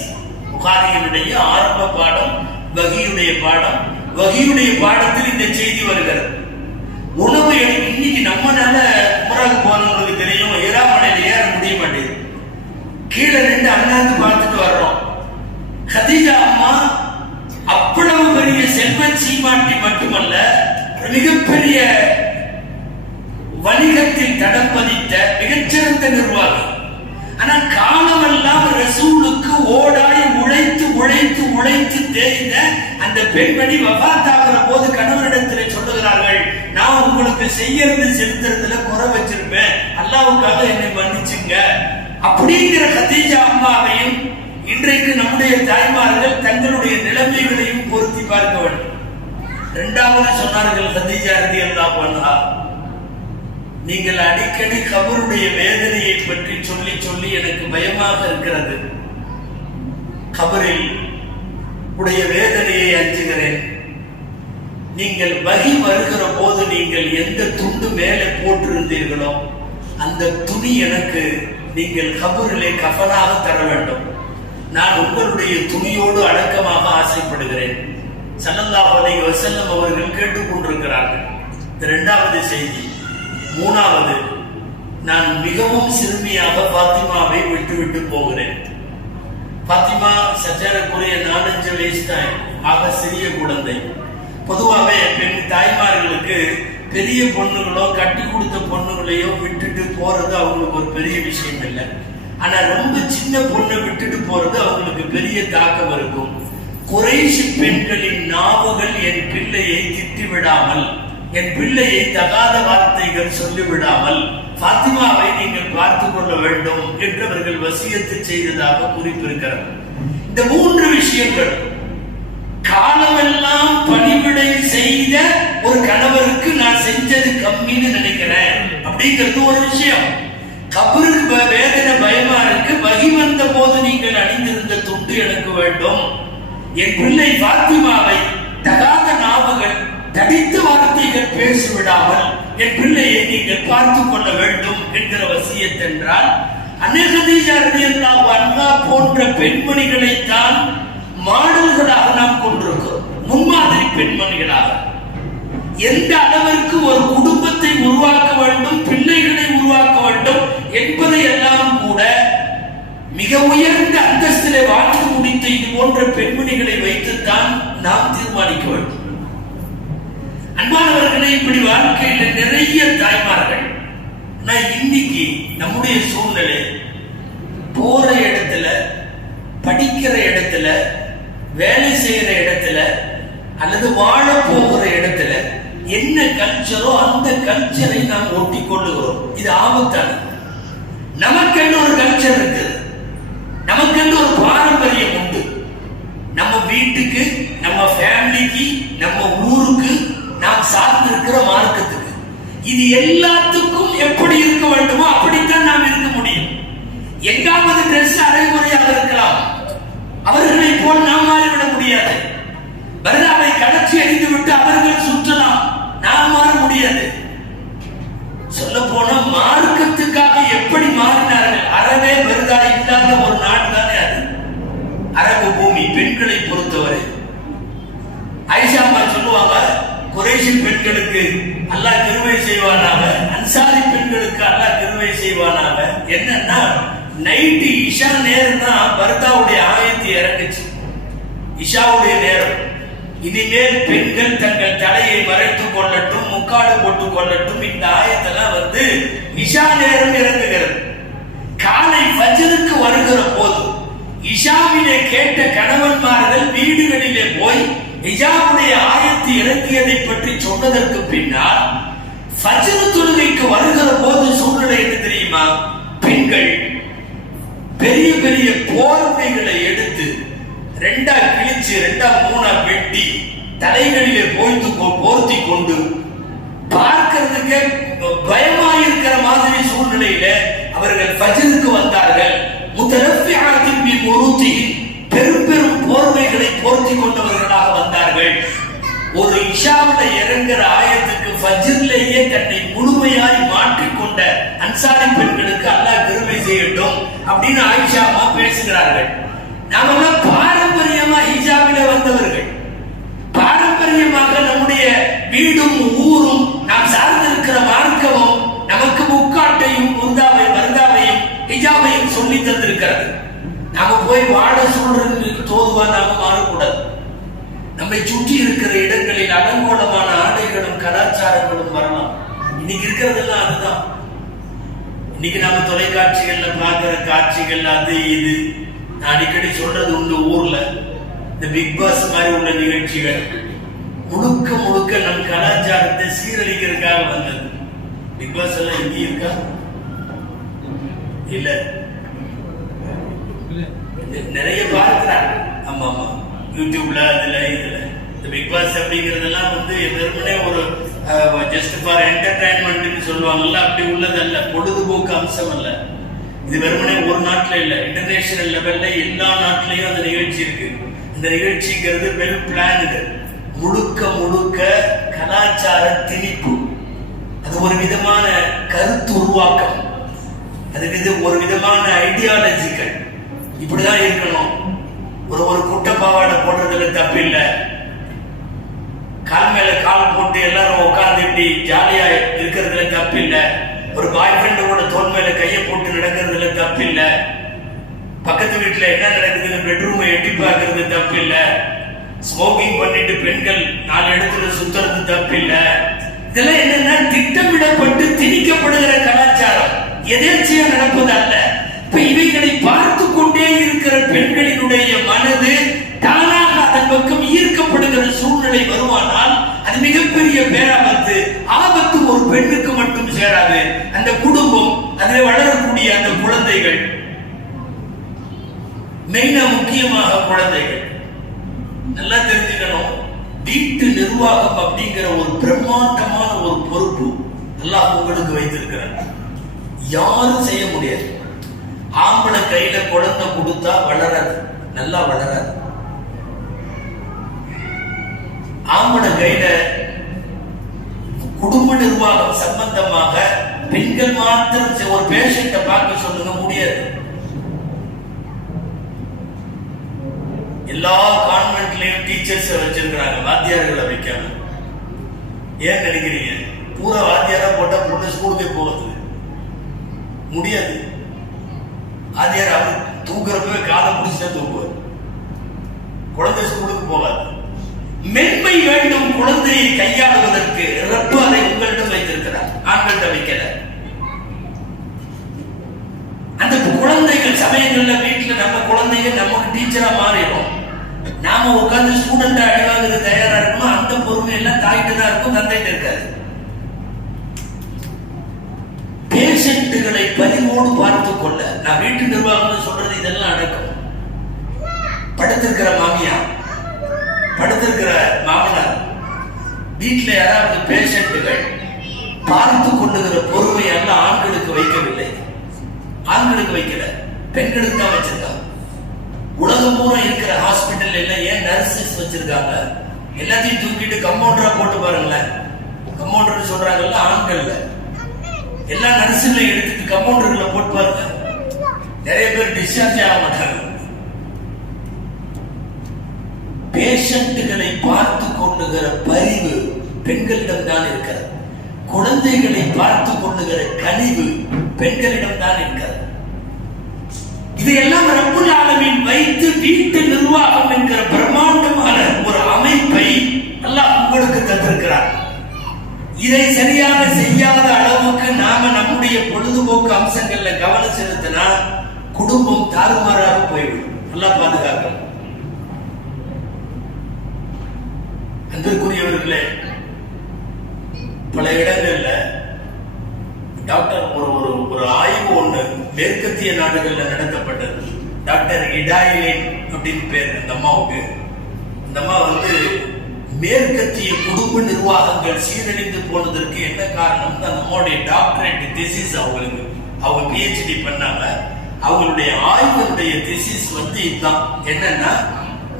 புகாரியினுடைய ஆரம்ப பாடம் வஹீயுடைய பாடம். வஹீயுடைய பாடத்தில் இந்த செய்தி வருகிறது. உணவு இன்னைக்கு நம்மனால உம்ராக்கு போனவங்களுக்கு தெரியும், ஹிராமலையில ஏற முடிய மாட்டேங்குது. கீழே நின்று அண்ணாந்து பார்த்துட்டு வர்றோம். கதீஜா அம்மா அவ்வளவு பெரிய செல்வ சீமாட்டி மட்டுமல்ல, மிகப்பெரிய வணிகத்தில் தடம் பதித்த மிகச்சிறந்த நிர்வாகி. ஆனா காலமெல்லாம் ரசூலுக்கு ஓடாய் உழைத்து உழைத்து உழைத்து தேய்ந்த அந்த பெண்மணி வஃபாத்தாகிற போது கணவரிடத்தில் சொல்லுகிறார்கள், நான் உங்களுக்கு செய்யறது செலுத்துறதுல குறை வச்சிருப்பேன், அல்லாஹ்வுக்காக என்னை மன்னிச்சுங்க. அப்படிங்கிற கதீஜா அம்மாவையும் இன்றைக்கு நம்முடைய தாய்மார்கள் தங்களுடைய நிலைமைகளையும் பொருத்தி பார்க்க வேண்டும். இரண்டாவது சொன்னார்கள் கதீஜா ரலியல்லாஹு அன்ஹா, நீங்கள் அடிக்கடி கபருடைய வேதனையை பற்றி சொல்லி சொல்லி எனக்கு பயமாக இருக்கிறது. கபரில் உடைய வேதனையை அஞ்சுகிறேன். நீங்கள் வகி வருகிற போது நீங்கள் எந்த துண்டு மேலே போட்டிருந்தீர்களோ அந்த துணி எனக்கு நீங்கள் கபரிலே கஃனாக தர வேண்டும். நான் உங்களுடைய துணியோடு அடக்கமாக ஆசைப்படுகிறேன். ஸல்லல்லாஹு அலைஹி வஸல்லம் அவர்கள் கேட்டுக்கொண்டிருக்கிறார்கள். இரண்டாவது செய்தி. மூணாவது, நான் மிகவும் சிறுமியாக பாத்திமாவை விட்டு போகிறேன். பாத்திமா சற்றேறக்குறைய 4-5 வயசு தான், ஆக சிறிய குழந்தை. பொதுவாகவே பெண் தாய்மார்களுக்கு பெரிய பொண்ணுகளோ கட்டி கொடுத்த பொண்ணுகளையோ விட்டுட்டு போறது அவங்களுக்கு ஒரு பெரிய விஷயம் இல்லை. ஆனா ரொம்ப சின்ன பொண்ணை விட்டுட்டு போறது அவங்களுக்கு பெரிய தாக்கம் இருக்கும். குறைஷ் பெண்களின் நாவுகள் என் பிள்ளையை திட்டிவிடாமல், என் பிள்ளையை தகாத வார்த்தைகள் சொல்லிவிடாமல் பாத்திமாவை நீங்கள் பார்த்துக் கொள்ள வேண்டும் என்றவர்கள் வசியத்து செய்ததாக குறிப்பிருக்கிறார். இந்த 3 விஷயங்கள் காலமெல்லாம் பணிவிடை செய்த ஒரு கணவருக்கு நான் செஞ்சது கம்மின்னு நினைக்கிறேன் அப்படிங்கிறது ஒரு விஷயம். கபருக்கு வேதனை பயமா இருக்கு, வகி வந்த போது நீங்கள் அணிந்திருந்த துண்டு எனக்கு வேண்டும். என் பிள்ளை பாத்திமாவை தகாத நாவுகள் தடித்த வார்த்தைகள் பேசிவிடாமல் என் பிள்ளையை நீங்கள் பார்த்துக் கொள்ள வேண்டும் என்கிற வசியத் என்றால், அன்னை கதீஜா ரலியல்லாஹு அன்ஹா போன்ற பெண்மணிகளை தான் மாடல்களாக நாம் கொண்டிருக்கிறோம், முன்மாதிரி பெண்மணிகளாக. எந்த அளவிற்கு ஒரு குடும்பத்தை உருவாக்க வேண்டும், பிள்ளைகளை உருவாக்க வேண்டும் என்பதை எல்லாம் கூட மிக உயர்ந்த அந்தஸ்திலே வாழ்ந்து முடித்த இது போன்ற பெண்மணிகளை வைத்துத்தான் நாம் தீர்மானிக்க வேண்டும். அன்பானவர்களே, இப்படி வாழ்க்கையில் நிறைய தாய்மார்கள். இன்னைக்கு நம்முடைய சூழ்நிலை, போற இடத்துல, படிக்கிற இடத்துல, வேலை செய்யற இடத்துல, அல்லது வாழ போகிற இடத்துல என்ன கல்ச்சரோ அந்த கல்ச்சரை நாம் ஒட்டி கொள்ளுகிறோம். இது ஆபத்தானது. நமக்கென்று ஒரு கல்ச்சர் இருக்கு, நமக்கென்று ஒரு பாரம்பரியம் உண்டு. நம்ம வீட்டுக்கு, நம்ம ஃபேமிலிக்கு, நம்ம ஊருக்கு, நாம் சார்ந்து இருக்கிற மார்க்கத்துக்கு, இது எல்லாத்துக்கும் எப்படி இருக்க வேண்டுமோ அப்படித்தான் நாம் இருக்க முடியும். எங்காவது டிரெஸ் அரைமுறையாக இருக்கலாம், அவர்களை போல் நாம் மாறிவிட முடியாது. பர்தாவை கடற்றி அடித்து விட்டு அவர்கள் சுற்றலாம், நாம் மாற முடியாது. சொல்ல போனா மார்க்கத்துக்காக எப்படி மாறினார்கள்? அறவே பர்தா இல்லாத ஒரு நாடு தானே அது, அரபு பூமி. பெண்களை பொறுத்தவரை ஆயிஷா அம்மா சொல்லுவாங்க, குறைஷி பெண்களுக்கு அல்லாஹ் கிருபை செய்வானாக, அன்சாரி பெண்களுக்கு அல்லாஹ் கிருபை செய்வானாக. என்னன்னா, நைட்டு இஷா நேரம் தான் பர்தாவுடைய ஆயத்து இறங்குச்சு. இஷாவுடைய நேரம். இனிமேல் பெண்கள் தங்கள் தலையை மறைத்துக் கொள்ளட்டும், முக்காடு போட்டுக் கொள்ளட்டும். இந்த ஆயத்தெல்லாம் இஷா நேரம் இறங்குகிறது. காலை ஃபஜ்ருக்கு வருகிற போது இஷாவிலே கேட்ட கணவன்மார்கள் வீடுகளிலே போய் ஹிஜாபுடைய ஆயத்து இறங்கியதை பற்றி சொன்னதற்கு பின்னால் ஃபஜ்ர் தொழுகைக்கு வருகிற போது சூழ்நிலை என்ன தெரியுமா? பெண்கள் பெரிய பெரிய போர்வைகளை எடுத்து ரெண்டா கிழிச்சு, ரெண்டா மூணா வெட்டி தலைகளிலே போர்த்தி கொண்டு பார்க்கிறதுக்கு பயமாயிருக்கிற மாதிரி சூழ்நிலையில அவர்கள் ஃபஜ்ருக்கு வந்தார்கள். முத்தரஃபிஆத்தின் பிமுருத்திஹின், பெரும் பெரும் போர்வைகளை போர்த்தி கொண்டவர்களாக வந்தார்கள். ஒரு இஷாவுல இறங்குற ஆயத்துக்கு ஃபஜ்ர்லேயே தன்னை முழுமையாய் மாற்றிக்கொண்ட அன்சாரி பெண்களுக்கு அல்லாஹ் கிருபை செய்யட்டும் அப்படின்னு ஆயிஷா அம்மா பேசுகிறார்கள். நாம பாரம்பரியமா ஹிஜாபில வந்தவர்கள், பாரம்பரியமாக நம்முடைய வீடும் ஊரும் நாம் சார்ந்திருக்கிற மார்க்கமும் நமக்கு முக்காட்டையும் பர்தாவையும் ஹிஜாபையும் சொல்லி தந்திருக்கிறது. நாம போய் வாழ சொல்றது தோதுவா நாம மாறக்கூடாது. நம்மை சுற்றி இருக்கிற இடங்களில் அலங்கோலமான ஆடைகளும் கலாச்சாரங்களும் வரலாம். இன்னைக்கு இருக்கிறதெல்லாம் அதுதான். இன்னைக்கு நாம தொலைக்காட்சிகள்ல பார்க்கிற காட்சிகள் அது இது. நான் அடிக்கடி சொல்றது உண்டு, ஊர்ல இந்த பிக் பாஸ் மாதிரி உள்ள நிகழ்ச்சிகள் முழுக்க முழுக்க நம் கலாச்சாரத்தை சீரழிக்கிறதுக்காக வந்தது. பிக் பாஸ் எல்லாம் இங்கே இருக்கா? இல்ல, நிறைய பார்க்கிறாங்க. ஆமா ஆமா, யூடியூப்ல அதுல இதுல. இந்த பிக் பாஸ் அப்படிங்கறதெல்லாம் வெறுமனே ஒரு ஜஸ்ட் ஃபார் என்டர்டைன்மெண்ட் சொல்லுவாங்கல்ல, அப்படி உள்ளதல்ல, பொழுதுபோக்கு அம்சம் அல்ல. இது வெறுமனே ஒரு நாட்டுல இல்ல, இன்டர்நேஷனல் லெவல்ல எல்லா நாட்டிலையும் அந்த நிகழ்ச்சி இருக்கு. இந்த நிகழ்ச்சிங்கிறது வெல் பிளான்டு, முழுக்க முழுக்க கலாச்சார திணிப்பு. அது ஒரு விதமான கருத்து உருவாக்கம், அது ஒரு விதமான ஐடியாலஜிகள். இப்படிதான் இருக்கணும். ஒரு குட்டை பாவாடை போடுறதுல தப்பு இல்ல, கால் மேல கால் போட்டு எல்லாரும் உட்கார்ந்து ஜாலியா இருக்கிறதுல தப்பு இல்ல, ஒரு பாய் ஃப்ரெண்டோட தோல் மேல கையை போட்டு நடக்கிறதுல தப்பு இல்ல, பக்கத்து வீட்டுல என்ன நடக்குதுன்னு பெட்ரூமை எட்டி பார்க்கறது தப்பு இல்ல, ஸ்மோக்கிங் பண்ணிட்டு பெண்கள் 4 இடத்துல சுத்துறது தப்பு இல்ல. இதெல்லாம் என்னன்னா திட்டமிடப்பட்டு திணிக்கப்படுகிற கலாச்சாரம், எதேர்ச்சியா நடப்பது அல்ல. இப்ப இவைகளை பார்த்து கொண்டே இருக்கிற பெண்களினுடைய மனது தானாக அதன் பக்கம் ஈர்க்கப்படுகிற சூழ்நிலை வருவானால் அது மிகப்பெரிய பேராபத்து. ஆபத்து ஒரு பெண்ணுக்கு மட்டும் சேராது, அந்த குடும்பம், அதில் வளரக்கூடிய அந்த குழந்தைகள், மெயினா முக்கியமாக குழந்தைகள். நல்லா தெரிஞ்சுக்கணும், வீட்டு நிர்வாகம் அப்படிங்கிற ஒரு பிரம்மாண்டமான ஒரு பொறுப்பு அல்லாஹ் உங்களுக்கு வைத்திருக்கிறார். யாரும் செய்ய முடியாது. ஆம்பளை கையில குழந்தை கொடுத்தா வளராது, நல்லா வளராது. ஆம்பளை கையில குடும்ப நிர்வாகம் சம்பந்தமாக பெண்கள் மாத்திரம் ஒரு பேஷண்ட பார்க்க சொல்லுங்க, முடியாது. எல்லா கான்வென்ட்லயும் டீச்சர்ஸ் வச்சிருக்கிறாங்க, வாத்தியார்களை வைக்காம. ஏன் நினைக்கிறீங்க? பூரா வாத்தியாரா போட்டா பொண்ணு ஸ்கூலுக்கே போகிறது முடியாது. வாத்தியார் அவர் தூக்குறப்பவே காலை பிடிச்சுட்டா தூக்குவார், குழந்தை ஸ்கூலுக்கு போகாது. மென்மை வேண்டும் குழந்தையை கையாளுவதற்கு. ரப்பு அதை உங்களிடம் வைத்திருக்கிறார், ஆண்கள்கிட்ட வைக்கல. அந்த குழந்தைகள் சமயங்கள்ல வீட்டுல நம்ம குழந்தைங்க நமக்கு டீச்சரா மாறிடும். நாம உட்கார்ந்து ஸ்டூடெண்ட் அடிவாங்கிறது தயாரா இருக்கணும். அந்த பொறுமை எல்லாம் தாயிட்டு தான் இருக்கும், தந்தைட்டு இருக்காது. பேஷண்ட்டுகளை பரிவோடு பார்த்துக் கொள்ள நான் வீட்டு நிர்வாகம் சொல்றது இதெல்லாம் அடக்கம். படுத்திருக்கிற மாமியா, படுத்திருக்கிற மாமனார், வீட்டுல யாராவது பேஷண்ட்டுகள் பார்த்து கொள்ளுகிற பொறுமை அல்ல ஆண்களுக்கு வைக்கவில்லை. ஆண்களுக்கு வைக்கல, பெண்களுக்கு தான் வச்சிருக்காங்க. உலகம் பூரா இருக்கிற ஹாஸ்பிட்டல் எல்லாம் ஏன் நர்சஸ் வச்சிருக்காங்க? எல்லாத்தையும் தூக்கிட்டு கம்பவுண்டரா போட்டு பாருங்களேன். கம்பவுண்டர் சொல்றாங்கல்ல, ஆண்கள்ல எல்லா நர்ஸுகளையும் எடுத்துட்டு கம்பவுண்டர்களை போட்டு பாருங்க, நிறைய பேர் டிஸ்சார்ஜ் ஆக மாட்டாங்க. பேஷண்ட்டுகளை பார்த்து கொள்ளுகிற பரிவு பெண்களிடம் தான் இருக்கிறது. குழந்தைகளை பார்த்து கொள்ளுகிற கனிவு பெண்களிடம் தான் இருக்கிறது. இதையெல்லாம் ரப்புல் ஆலமீன் வைத்து வீட்டு நிர்வாகம் என்கிற பிரம்மாண்டமான ஒரு அமைப்பை அல்லாஹ் உங்களுக்கு தந்திருக்கிறார். இதை சரியாக செய்யாத அளவுக்கு நாம நம்முடைய பொழுதுபோக்கு அம்சங்கள்ல கவனம் செலுத்தினா குடும்பம் தாறுமாறாக போய்விடும். அல்லாஹ் பாதுகாக்கணும். அன்பிற்குரியவர்களே, பல இடங்கள்ல டாக்டர் ஒரு ஆய்வு ஒண்ணு மேற்கத்திய நாடுகள்ல நடத்தப்பட்டது. டாக்டர் இடாயிலின் அப்படின்னு பேர் அந்த அம்மாவுக்கு. அந்த அம்மா மேற்கத்திய குடும்ப நிர்வாகங்கள் சீரழிந்து போனதற்கு என்ன காரணம்? அந்த அம்மாவுடைய டாக்டரேட் திசிஸ் அவங்க பிஹெச்டி பண்ணாங்க. அவங்களுடைய ஆய்வுடைய திசிஸ் இதுதான். என்னன்னா,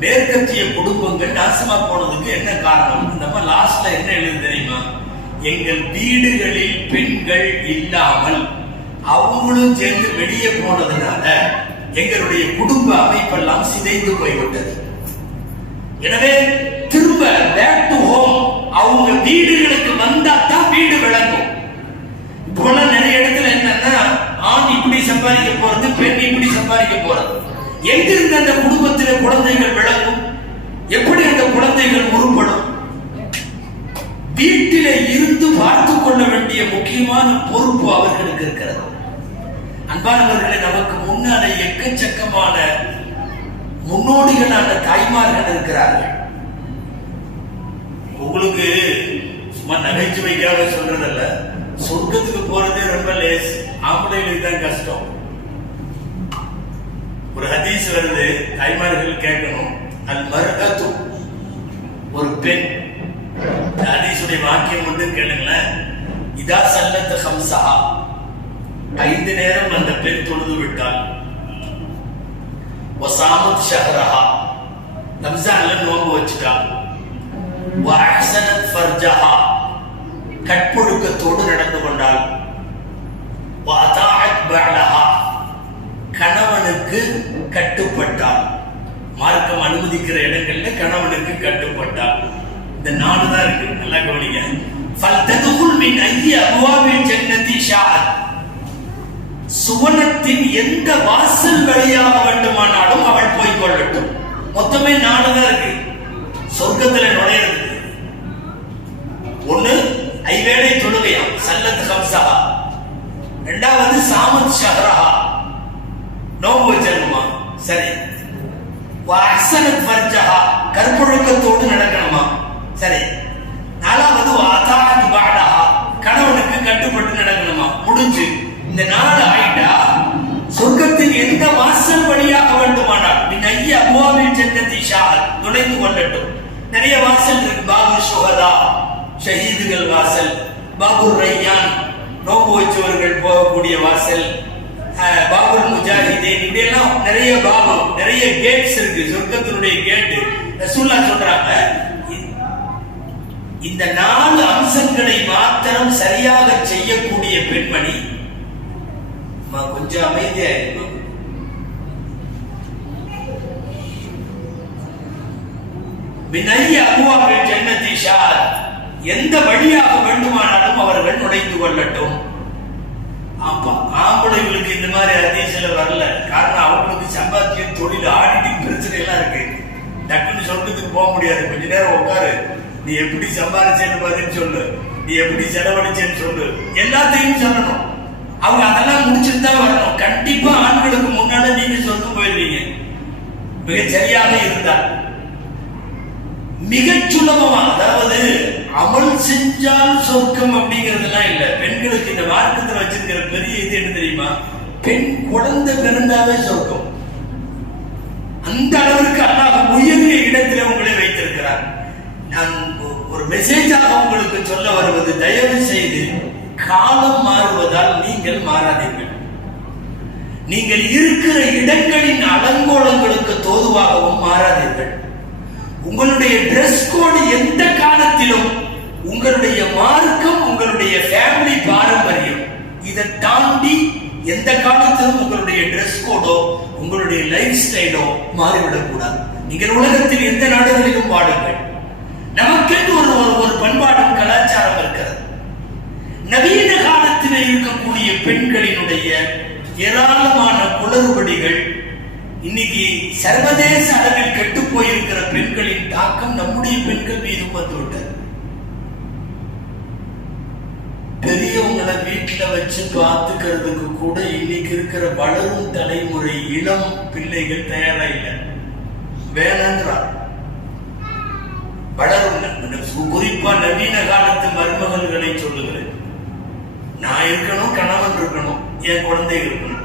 மேற்கத்திய குடும்பங்கள் நாசமா போனதுக்கு என்ன காரணம்? இந்த அம்மா லாஸ்ட்ல என்ன எழுது தெரியுமா? எங்கள் வீடுகளில் பெண்கள் இல்லாமல் அவங்களும் சேர்ந்து வெளியே போனதுனால எங்களுடைய குடும்ப அமைப்பெல்லாம் சிதைந்து போய்விட்டது. எனவே திரும்ப பேக் டு ஹோம் அவங்க வீடுகளுக்கு வந்தா தான் வீடு விளங்கும். இப்ப நிறைய இடத்துல என்னன்னா, ஆண் இப்படி சம்பாதிக்க போறது, பெண் இப்படி சம்பாதிக்க போறது. எங்கிருந்து அந்த குடும்பத்தில குழந்தைகள் விளங்கும்? எப்படி அந்த குழந்தைகள் உருப்படும்? வீட்டில இருந்து பார்த்துக் கொள்ள வேண்டிய முக்கியமான பொறுப்பு அவர்களுக்கு இருக்கிறது. அன்பானவர்களை, நமக்கு முன்னால எக்கச்சக்கமான முன்னோடிகளான தாய்மார்கள் இருக்கிறார்கள். உங்களுக்கு சும்மா நகைச்சுவைக்காக சொல்றதல்ல, சொர்க்கத்துக்கு போறதே ரொம்ப லேஸ், ஆம்பளைகளுக்கு தான் கஷ்டம். ஒரு ஹதீஸ் வருது, தாய்மார்கள் கேட்கணும். அல் மர்அத்து, ஒரு பெண், ஹதீஸுடைய வாக்கியம் மட்டும் கேளுங்களேன். இதா சல்லத் ஹம்ஸஹா, 5 நேரம் அந்த பெண் தொழுது விட்டாள். வசாமத் ஷஹரஹா, ரம்ஜான்ல நோன்பு வச்சுட்டாள். வஅஹ்ஸனத் ஃபர்ஜஹா, கற்பொழுக்கத்தோடு நடந்து கொண்டாள். வஅதாஅத் பஅலஹா, கணவனுக்கு கட்டுப்பட்டாள். மார்க்கம் அனுமதிக்கிற இடங்கள்ல கணவனுக்கு கட்டுப்பட்டாள். இந்த 4 தான் இருக்கு, நல்லா கவனிங்க. ஃபல்ததுல் மின் ஐயி அப்வாபில் ஜன்னதி ஷாஅத், சுவனத்தின் எந்த வாசல் வழியாக வேண்டுமானாலும் அவள் போய் கொள்ளட்டும். மொத்தமே 4 தான் இருக்கு சொர்க்கத்துல நுழையிறது. 1 ஐவேளை தொழுகையாம், சல்லத் ஹம்ஸஹா. 2வது சாமத் ஷஹரஹா, நோன்பு வச்சிருக்குமா. சரி. வஅஹ்ஸனத் ஃபர்ஜஹா, கற்பொழுக்கத்தோடு நடக்கணுமா. சரி. 4வது வஅதாஅத் பஅலஹா, கணவனுக்கு கட்டுப்பட்டு நடக்கணுமா. முடிஞ்சு. இந்த 4 ஆயிட்டா சொர்க்கத்தின் எந்த வாசல் வழியாக வேண்டுமானால் மின் ஐயி அப்வாபில் ஜன்னதி ஷாஅத், நுழைந்து கொள்ளட்டும். நிறைய வாசல் இருக்கு. பாபு ஷுஹதா, ஷஹீதுகள் வாசல். பாபு ரையான், நோன்பு வச்சவர்கள் போகக்கூடிய வாசல். பாபுல் முஜாஹிதீன், இப்படி எல்லாம் நிறைய பாபு, நிறைய கேட்ஸ் இருக்கு சொர்க்கத்தினுடைய கேட். ரசூலுல்லாஹ் சொல்றாங்க, இந்த 4 அம்சங்களை மாத்திரம் சரியாக செய்யக்கூடிய பெண்மணி கொஞ்சம் அமைதியா இருக்கும். மினய்ய அபுவாபில் ஜன்னதி ஷாஅத், எந்த வழியாக வேண்டுமானாலும் அவர்கள் நுழைந்து கொள்ளட்டும். ஆம்பளைகளுக்கு இந்த மாதிரி ஹதீஸ்ல வரல. காரணம், அவங்களுக்கு சம்பாத்தியம், தொழில், ஆடிட்டிங் பிரச்சனை எல்லாம் இருக்கு. டக்குன்னு சொல்றதுக்கு போக முடியாது. கொஞ்ச நேரம் உட்காரு, நீ எப்படி சம்பாதிச்சேன்னு பதில் சொல்லு, நீ எப்படி செலவழிச்சேன்னு சொல்லு, எல்லாத்தையும் சொல்லணும். அவங்க அதெல்லாம் முடிச்சுட்டு தான் வரணும். கண்டிப்பா ஆண்களுக்கு முன்னால நீங்க சொர்க்கம் போயிருவீங்க, மிக சரியாக இருந்தால். மிக சுலபமா, அதாவது திருமணம் செஞ்சால் சொர்க்கம் அப்படிங்கறதெல்லாம் இல்ல. பெண்களுக்கு இந்த மார்க்கத்தில் வச்சிருக்கிற பெரிய இது என்ன தெரியுமா? பெண் குழந்தை பிறந்தாவே சொர்க்கம். அந்த அளவிற்கு அல்லாஹ் உயரிய இடத்தில் உங்களை வைத்திருக்கிறார். நான் ஒரு மெசேஜாக உங்களுக்கு சொல்ல வருவது, தயவு செய்து காலம் மாறுவதால் நீங்கள் மாறாதீர்கள். நீங்கள் இருக்கிற இடங்களின் அலங்கோலங்களுக்கு தோதுவாகவும் மாறாதீர்கள். உங்களுடைய டிரெஸ் கோடு எந்த காலத்திலும் உங்களுடைய மார்க்கம், உங்களுடைய ஃபேமிலி பாரம்பரியம், இதை தாண்டி எந்த காலத்திலும் உங்களுடைய டிரெஸ் கோடோ உங்களுடைய லைஃப் ஸ்டைலோ மாறிவிடக் கூடாது. நீங்கள் உலகத்தில் எந்த நாடுகளிலும் வாடுங்கள், நமக்கென்று ஒரு பண்பாடும் கலாச்சாரம் இருக்கிறது. நவீன காலத்தில் இருக்கக்கூடிய பெண்களினுடைய ஏராளமான குளறுபடிகள், இன்னைக்கு சர்வதேச அளவில் கெட்டு போயிருக்கிற பெண்களின் தாக்கம் நம்முடைய பெண்கள் மீது வந்துவிட்டது. பெரியவங்களை வீட்டுல வச்சு பார்த்துக்கிறதுக்கு கூட இன்னைக்கு இருக்கிற வளரும் தலைமுறை இளம் பிள்ளைகள் தயாரா இல்லை, வேணான்றார். வளரும் குறிப்பா நவீன காலத்து மருமகள்களை சொல்லுகிறேன். நான் இருக்கணும், கணவன் இருக்கணும், என் குழந்தை இருக்கணும்,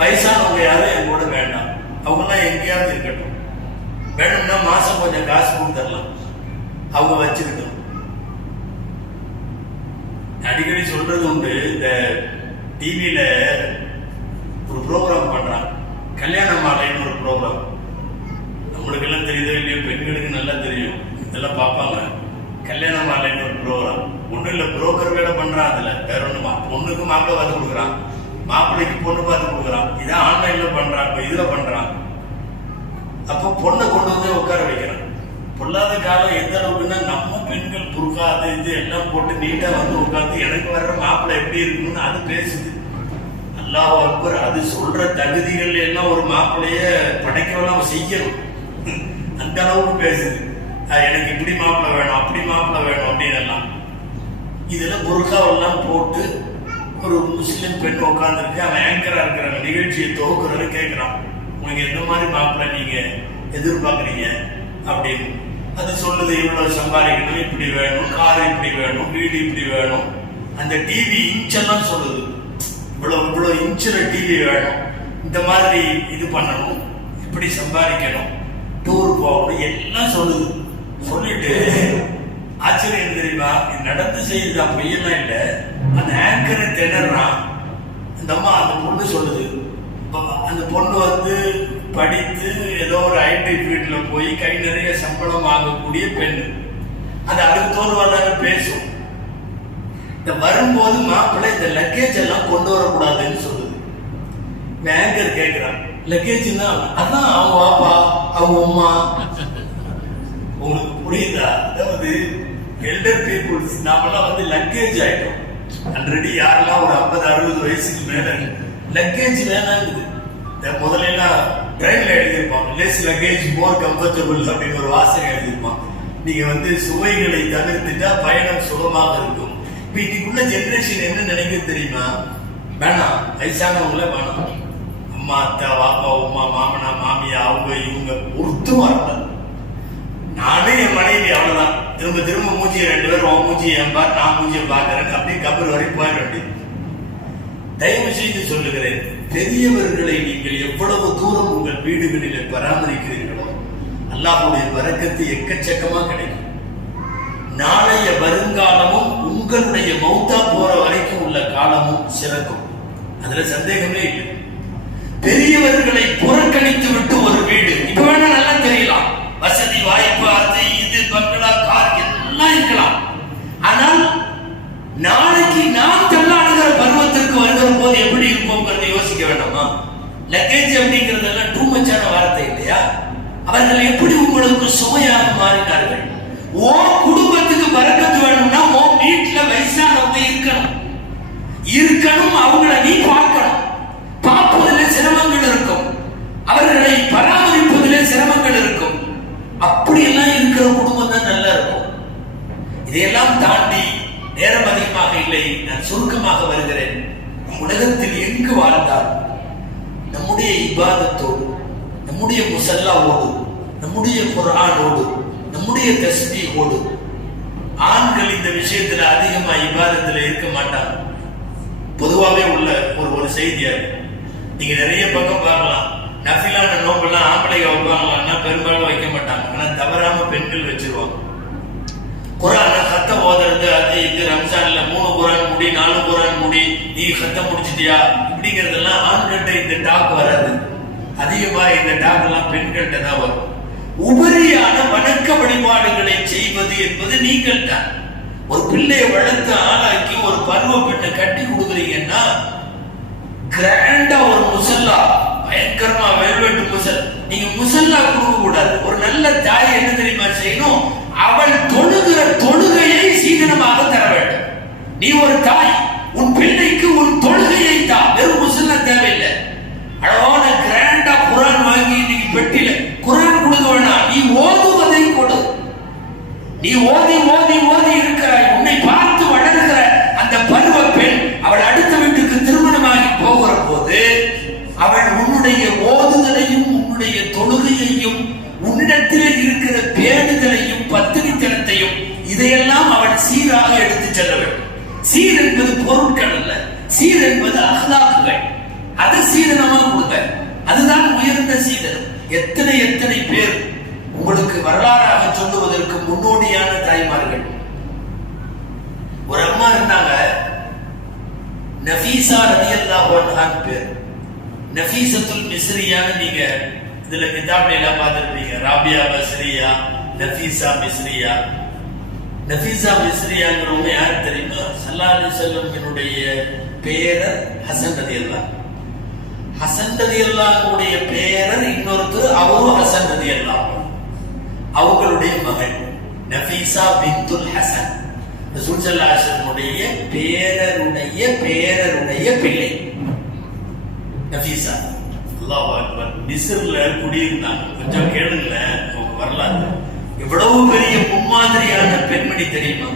வயசானவங்க யாரும் என் கூட வேண்டாம், அவங்கெல்லாம் எங்கேயாவது இருக்கட்டும், வேணும்னா மாசம் கொஞ்சம் காசு கொடுத்துடலாம், அவங்க வச்சுக்கிட்டோம். அடிக்கடி சொல்றது உண்டு, இந்த டிவியில ஒரு ப்ரோக்ராம் பண்றான், கல்யாண மாலைன்னு ஒரு ப்ரோக்ராம். நம்மளுக்கு எல்லாம் தெரியுதோ இல்லையோ, பெண்களுக்கு நல்லா தெரியும், இதெல்லாம் பார்ப்பாங்க. கல்யாண மாலைன்னு ஒரு ப்ரோக்ராம், ஒன்றும் இல்லை, புரோக்கர் வேலை பண்றான். அதுல வேற ஒண்ணுமா, பொண்ணுக்கு மாப்பிள்ளை பார்த்து கொடுக்குறான், மாப்பிள்ளைக்கு பொண்ணு பார்த்து கொடுக்குறான். இதான் ஆன்லைன்ல பண்றான், இப்ப இதுல பண்றான். அப்போ பொண்ணை கொண்டு வந்து உட்கார வைக்கிறான். பொல்லாத காலம் எந்த அளவுக்குன்னா, நம்ம பெண்கள் புருக்காது இது எல்லாம் போட்டு நீட்டா வந்து உட்காந்து எனக்கு வர்ற மாப்பிள்ளை எப்படி இருக்கணும்னு அது பேசுது. அல்லாஹ் அக்பர். அது சொல்ற தகுதிகள் எல்லாம் ஒரு மாப்பிள்ளைய படைக்கலாம் செய்யணும், அந்த அளவுக்கு பேசுது. எனக்கு இப்படி மாப்பிள்ளை வேணும், அப்படி மாப்பிள்ளை வேணும் அப்படின்னு எல்லாம். இதுல புருக்காவெல்லாம் போட்டு ஒரு முஸ்லிம் பெண் உட்கார்ந்துருக்கு, அவன் ஆங்கரா இருக்கிறாங்க, நிகழ்ச்சியை துவக்குறவரு கேட்கிறான், உங்களுக்கு எந்த மாதிரி மாப்பிள்ளை நீங்க எதிர்பார்க்குறீங்க அப்படின்னு. அது சொல்லுது, இவ்வளவு சம்பாதிக்கணும், இப்படி வேணும், கார் இப்படி வேணும், வீடு இப்படி வேணும். அந்த டிவி இன்ச்செல்லாம் சொல்லுது, இவ்வளவு இன்ச்சுல டிவி வேணும், இந்த மாதிரி இது பண்ணணும், இப்படி சம்பாதிக்கணும், டூர் போகணும், எல்லாம் சொல்லுது. சொல்லிட்டு ஆச்சரியம் தெரியுமா, இது நடந்து செய்யுதான், பொய்யெல்லாம் இல்லை. அந்த ஆங்கரை திணறான். இந்த அம்மா, அந்த பொண்ணு சொல்லுது, அந்த பொண்ணு வந்து படித்து ஏதோ ஒரு ஐடி ஃபீல்ட்ல போய் கை நிறைய சம்பளம் வாங்கக்கூடிய பெண். அது அதுக்கு தோல்வாதான பேசும். இந்த வரும்போது மாப்பிள்ளை இந்த லக்கேஜ் எல்லாம் கொண்டு வரக்கூடாதுன்னு சொல்லுது. ஆங்கர் கேட்கிறான், லக்கேஜ்னா அதான் அவங்க பாப்பா, அவங்க அம்மா. உங்களுக்கு புரியுதா? அதாவது எல்டர் பீப்புள்ஸ் நாமெல்லாம் வந்து லக்கேஜ் ஆயிட்டோம். ஆல்ரெடி யாரெல்லாம் ஒரு 50-60 வயசுக்கு மேல லக்கேஜ் வேணாங்குது. முதல்ல ட்ரெயின்ல எழுதியிருப்பான், லெஸ் லக்கேஜ் மோர் கம்ஃபர்டபுள் அப்படின்னு ஒரு வாசகம் எழுதியிருப்பான். நீங்க வந்து சுவைகளை தவிர்த்துட்டா பயணம் சுகமாக இருக்கும். இப்ப இன்னைக்குள்ள ஜெனரேஷன் என்ன நினைக்கிறது தெரியுமா? வேணாம், வயசானவங்கள வேணாம், அம்மா அத்தா வாப்பா உமா மாமனா மாமியா அவங்க இவங்க ஒருத்தரும் வரக்கூடாது. நானே என் மனைவி அவ்வளவுதான், திரும்ப மூஞ்சியை 2 பேரும் உன் மூஞ்சியை என் பார், நான் மூஞ்சியை பார்க்கிறேன், அப்படியே கபர் வரை போயிட வேண்டியது. தயவு செய்து சொல்லுகிறேன், பெரியவர்களை நீங்கள் எவ்வளவு தூரம் உங்கள் வீடுகளில் பராமரிக்கிறீர்களோ அல்லாஹ்வுடைய பரக்கத்து எக்கச்சக்கமா கிடைக்கும். நாளைய வருங்காலமும் உங்களுடைய மௌத்தா போற வரைக்கும் உள்ள காலமும் சிறக்கும், அதுல சந்தேகமே இல்லை. பெரியவர்களை புறக்கணித்து விட்டு ஒரு வீடு, இப்ப வேணா நல்லா தெரியலாம், வசதி வாய்ப்பு அது இது பங்களா கார் எல்லாம் இருக்கலாம். ஆனால் நாளைக்கு நாம் தள்ளாடுகிற பருவத்திற்கு வருகிற போது எப்படி இருப்போம்ங்கிறத யோசிக்க வேண்டாமா? லக்கேஜ் அப்படிங்கிறதெல்லாம் டூ மச்சான வார்த்தை இல்லையா? அவர்கள் எப்படி உங்களுக்கு சுமையாக மாறினார்கள். ஓ குடும்பத்துக்கு பரக்கத்து வேணும்னா ஓ வீட்டுல வயசானவங்க இருக்கணும், அவங்கள நீ பார்க்கணும். பார்ப்பதில் சிரமங்கள் இருக்கும், அவர்களை பராமரிப்பதில் சிரமங்கள் இருக்கும். அப்படியெல்லாம் இருக்கிற குடும்பம் தான் நல்லா இருக்கும். இதையெல்லாம் தாண்டி நேரம் அதிகமாக இல்லை, நான் சுருக்கமாக வருகிறேன். உலகத்தில் எங்கு வாழ்ந்தால் நம்முடைய இபாதத்தோடு, நம்முடைய முசல்லாவோடு, நம்முடைய குர்ஆனோடு, நம்முடைய தஸ்பீஹோடு ஆண்கள் இந்த விஷயத்துல அதிகமா இபாதத்துல இருக்க மாட்டாங்க. பொதுவாகவே உள்ள ஒரு செய்தியா நீங்க நிறைய பக்கம் பார்க்கலாம். நஃபிலான நோம்பெல்லாம் ஆம்பளைங்க வைப்பாங்களான்னா பெரும்பாலும் வைக்க மாட்டாங்க. ஆனா தவறாம பெண்கள் வச்சிருவாங்க. குரான கத்த ஓதுறது அது இது ரம்ஜான்ல 3 குரான் முடி 4 குரான் முடி நீ கத்த முடிச்சிட்டியா இப்படிங்கிறதெல்லாம் ஆண்கிட்ட இந்த டாக் வராது. அதிகமா இந்த டாக் எல்லாம் பெண்கள்கிட்ட தான் வரும். உபரியான வணக்க வழிபாடுகளை செய்வது என்பது நீங்கள் தான். ஒரு பிள்ளையை வளர்த்து ஆளாக்கி ஒரு பருவ பெண்ணை கட்டி கொடுக்குறீங்கன்னா கிராண்டா ஒரு முசல்லா, பயங்கரமா வெல்வெட்டு முசல், நீங்க முசல்லா கொடுக்க கூடாது. ஒரு நல்ல தாய் என்ன தெரியுமா செய்யணும்? அவள் தொழுகிற தொழுகையை சீதனமாக தர வேண்டும். நீ ஒரு தாய், உன் பிள்ளைக்கு உன் தொழுகையை தான், வெறும் முசல்லா தேவையில்லை. அழகான கிராண்டா குரான் வாங்கி இன்னைக்கு பெட்டியில குரான் கொடுக்க வேணாம், நீ ஓதுவதை கொடு. நீ ஓதி ஓதி ஓதி இருக்கிறாய். உன்னை பார்த்து வளர்கிற அந்த பருவ பெண் அவள் அடுத்த வீட்டுக்கு திருமணமாகி போகிற போது அவள் உன்னுடைய ஓதுதலையும் உன்னுடைய தொழுகையையும் உன்னிடத்தில் இருக்கிற பேணுதலையும் பத்தினித்தனத்தையும் இதையெல்லாம் அவள் சீராக எடுத்து செல்ல வேண்டும். சீர் என்பது பொருட்கள் அல்ல, சீர் என்பது அஹ்லாக்குகள். அதை சீதனமாக கொடுங்க. அதுதான் உயர்ந்த சீதனம். எத்தனை எத்தனை பேர் உங்களுக்கு வரலாறாக சொல்லுவதற்கு முன்னோடியான தாய்மார்கள். ஒரு அம்மா இருந்தாங்க, நஃபீசா ரலியல்லாஹு அன்ஹா பேர். நஃபீசத்துல் மிஸ்ரியான்னு நீங்க இதுல கிதாப்ல எல்லாம் பார்த்திருப்பீங்க. ராபியா பஸ்ரியா, நஃபீசா மிஸ்ரியா. நஃபீசா மிஸ்ரியாங்கிறவங்க யார் தெரியுமா? ஸல்லல்லாஹு அலைஹி வஸல்லம் பேரர் ஹசன் ரலியல்லாஹு. ஹசன் ரலியல்லாஹுடைய பேரர் இன்னொருத்தர், அவரும் ஹசன் ரலியல்லாஹு, அவங்களுடைய மகள் நஃபீசா பின்துல் ஹசன். ரசூல் ஸல்லல்லாஹு அலைஹி வஸல்லம் பேரருடைய பேரருடைய பிள்ளை நஃபீசா. அல்லாஹ் அக்பர். மிஸ்ர்ல குடியிருந்தாங்க. கொஞ்சம் கேளுங்களேன் அவங்க வரலாறு. எவ்வளவு பெரிய முன்மாதிரியான பெண்மணி தெரியுமா?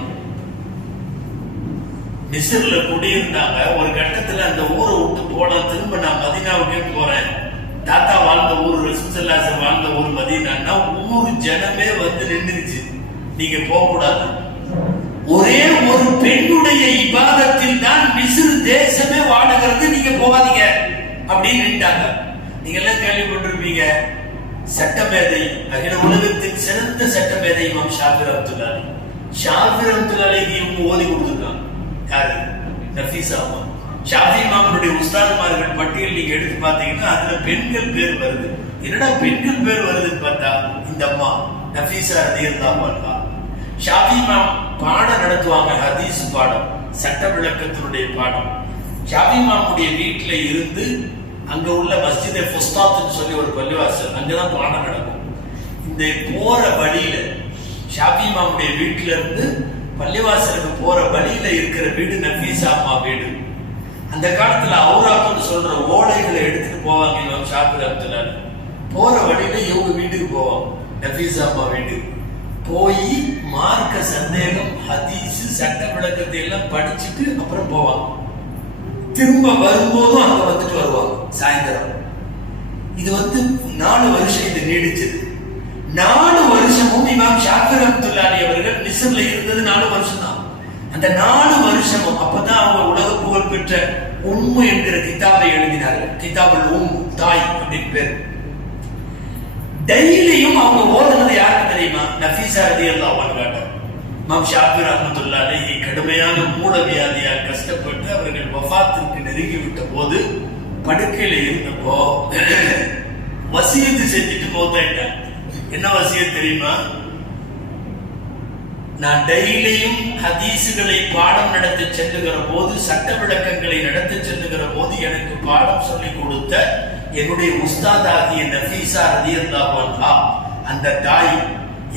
மிஸ்ர்ல குடியிருந்தாங்க. ஒரு கட்டத்துல அந்த ஊரை விட்டு போனா, திரும்ப நான் மதீனாவுக்கே போறேன். தாத்தா வாழ்ந்த ஊர், ரசூல் ஸல்லல்லாஹு அலைஹி வஸல்லம் வாழ்ந்த ஊர் மதீனான்னா ஊர் ஜனமே வந்து நின்றுச்சு, நீங்க போக கூடாது. ஒரே ஒரு பெண்ணுடைய இபாதத்தில் தான் மிஸ்ர் தேசமே வாழுகிறது, நீங்க போகாதீங்க அப்படின்னு நின்றாங்க. நீங்க எல்லாம் கேள்விப்பட்டிருப்பீங்க, சட்டமேதை, அகில உலகத்தின் சிறந்த சட்டமேதை இமாம் ஷாஃபி ரஹ்மத்துல்லாஹி. ஷாஃபி ரஹ்மத்துல்லாஹிக்கு இவங்க ஓதி கொடுத்துருக்காங்க. யாரு? நஃபீசா அம்மா. ஷாஃபி இமாமுடைய உஸ்தாதுமார்கள் பட்டியல் நீங்க எடுத்து பார்த்தீங்கன்னா அதுல பெண்கள் பேர் வருது. என்னடா பெண்கள் பேர் வருதுன்னு பார்த்தா இந்த அம்மா நஃபீசா ரலியல்லாஹு அன்ஹா. ஷாஃபி இமாம் பாடம் நடத்துவாங்க, ஹதீஸ் பாடம், சட்ட விளக்கத்தினுடைய பாடம். ஷாஃபி இமாமுடைய வீட்டுல இருந்து அங்க உள்ள மஸ்ஜித் ஃபுஸ்தாத்னு சொல்லி ஒரு பள்ளிவாசல், அங்கதான் பாடம் நடக்கும். இந்த போற வழியில ஷாஃபி இமாமுடைய வீட்டுல இருந்து பள்ளிவாசலுக்கு போற வழியில இருக்கிற வீடு நஃபீசா அம்மா வீடு. அந்த காலத்துல அவுராக்குன்னு சொல்ற ஓலைகளை எடுத்துட்டு போவாங்க இமாம் ஷாஃபி ரஹ்மத்துல்லாஹி. போற வழியில இவங்க வீட்டுக்கு போவாங்க, நஃபீசா அம்மா வீடு. போய் மார்க்க சந்தேகம், ஹதீஸ், சட்ட விளக்கத்தை எல்லாம் படிச்சுட்டு அப்புறம் போவாங்க. திரும்ப வரும்போதும் அங்க வந்துட்டு வருவாங்க சாயந்தரம். இது 4 வருஷம் இது நீடிச்சது. 4 வருஷமும் இமாம் ஷாஃபி ரஹ்மத்துல்லாஹி அவர்கள் மிஸ்ர்ல இருந்தது 4 வருஷம் தான். அந்த 4 வருஷமும் அப்பதான் அவங்க உலக புகழ் பெற்ற உம்மு என்கிற கிதாபை எழுதினார்கள். கிதாபுல் உம், தாய் அப்படின்னு பேர். டெய்லியும் அவங்க ஓதுனது யாருக்கு தெரியுமா? நஃபீசா ரலியல்லாஹு அன்ஹா. இமாம் ஷாஃபி ரஹ்மத்துல்லாஹி அலைஹி கடுமையான மூல வியாதியால் கஷ்டப்பட்டு அவர்கள் வஃபாத்திற்கு நெருங்கி விட்ட போது படுக்கையில இருந்தப்போ வசியத்து செஞ்சுட்டு மௌத்தாயிட்டாங்க. என்ன வசியத் தெரியுமா? நான் டெய்லியும் ஹதீசுகளை பாடம் நடத்த செல்லுகிற போது, சட்ட விளக்கங்களை நடத்த செல்லுகிற போது எனக்கு பாடம் சொல்லிக் கொடுத்த என்னுடைய உஸ்தாதாகிய நஃபீசா ரலியல்லாஹு அன்ஹா, அந்த தாய்,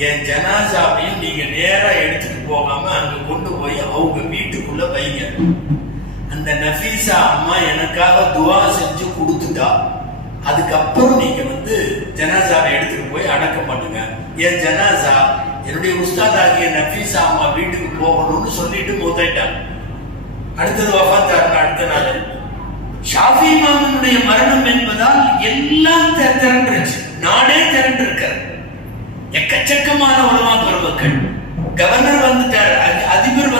என் ஜனாசாவையும் நீங்க நேரா எடுத்துட்டு போகாம அங்க கொண்டு போய் அவங்க வீட்டுக்குள்ள வைங்க. அந்த நஃபீசா அம்மா எனக்காக துவா செஞ்சு கொடுத்துட்டா, அதுக்கப்புறம் நீங்க ஜனாசாவை எடுத்துட்டு போய் அடக்கம் பண்ணுங்க. என் ஜனாசா என்னுடைய உஸ்தாதாகிய நஃபீசா அம்மா வீட்டுக்கு போகணும்னு சொல்லிட்டு மூத்தாயிட்டாங்க. அடுத்தது வஃபாத்தாருங்க. அடுத்த நாள் ஷாஃபி இமாமுடைய மரணம் என்பதால் எல்லாம் திரண்டுருச்சு, நாடே திரண்டு இருக்காரு. எக்கச்சக்கமான உலமா பெருமக்கள், கவர்னர் வந்துட்டார், அதிபர்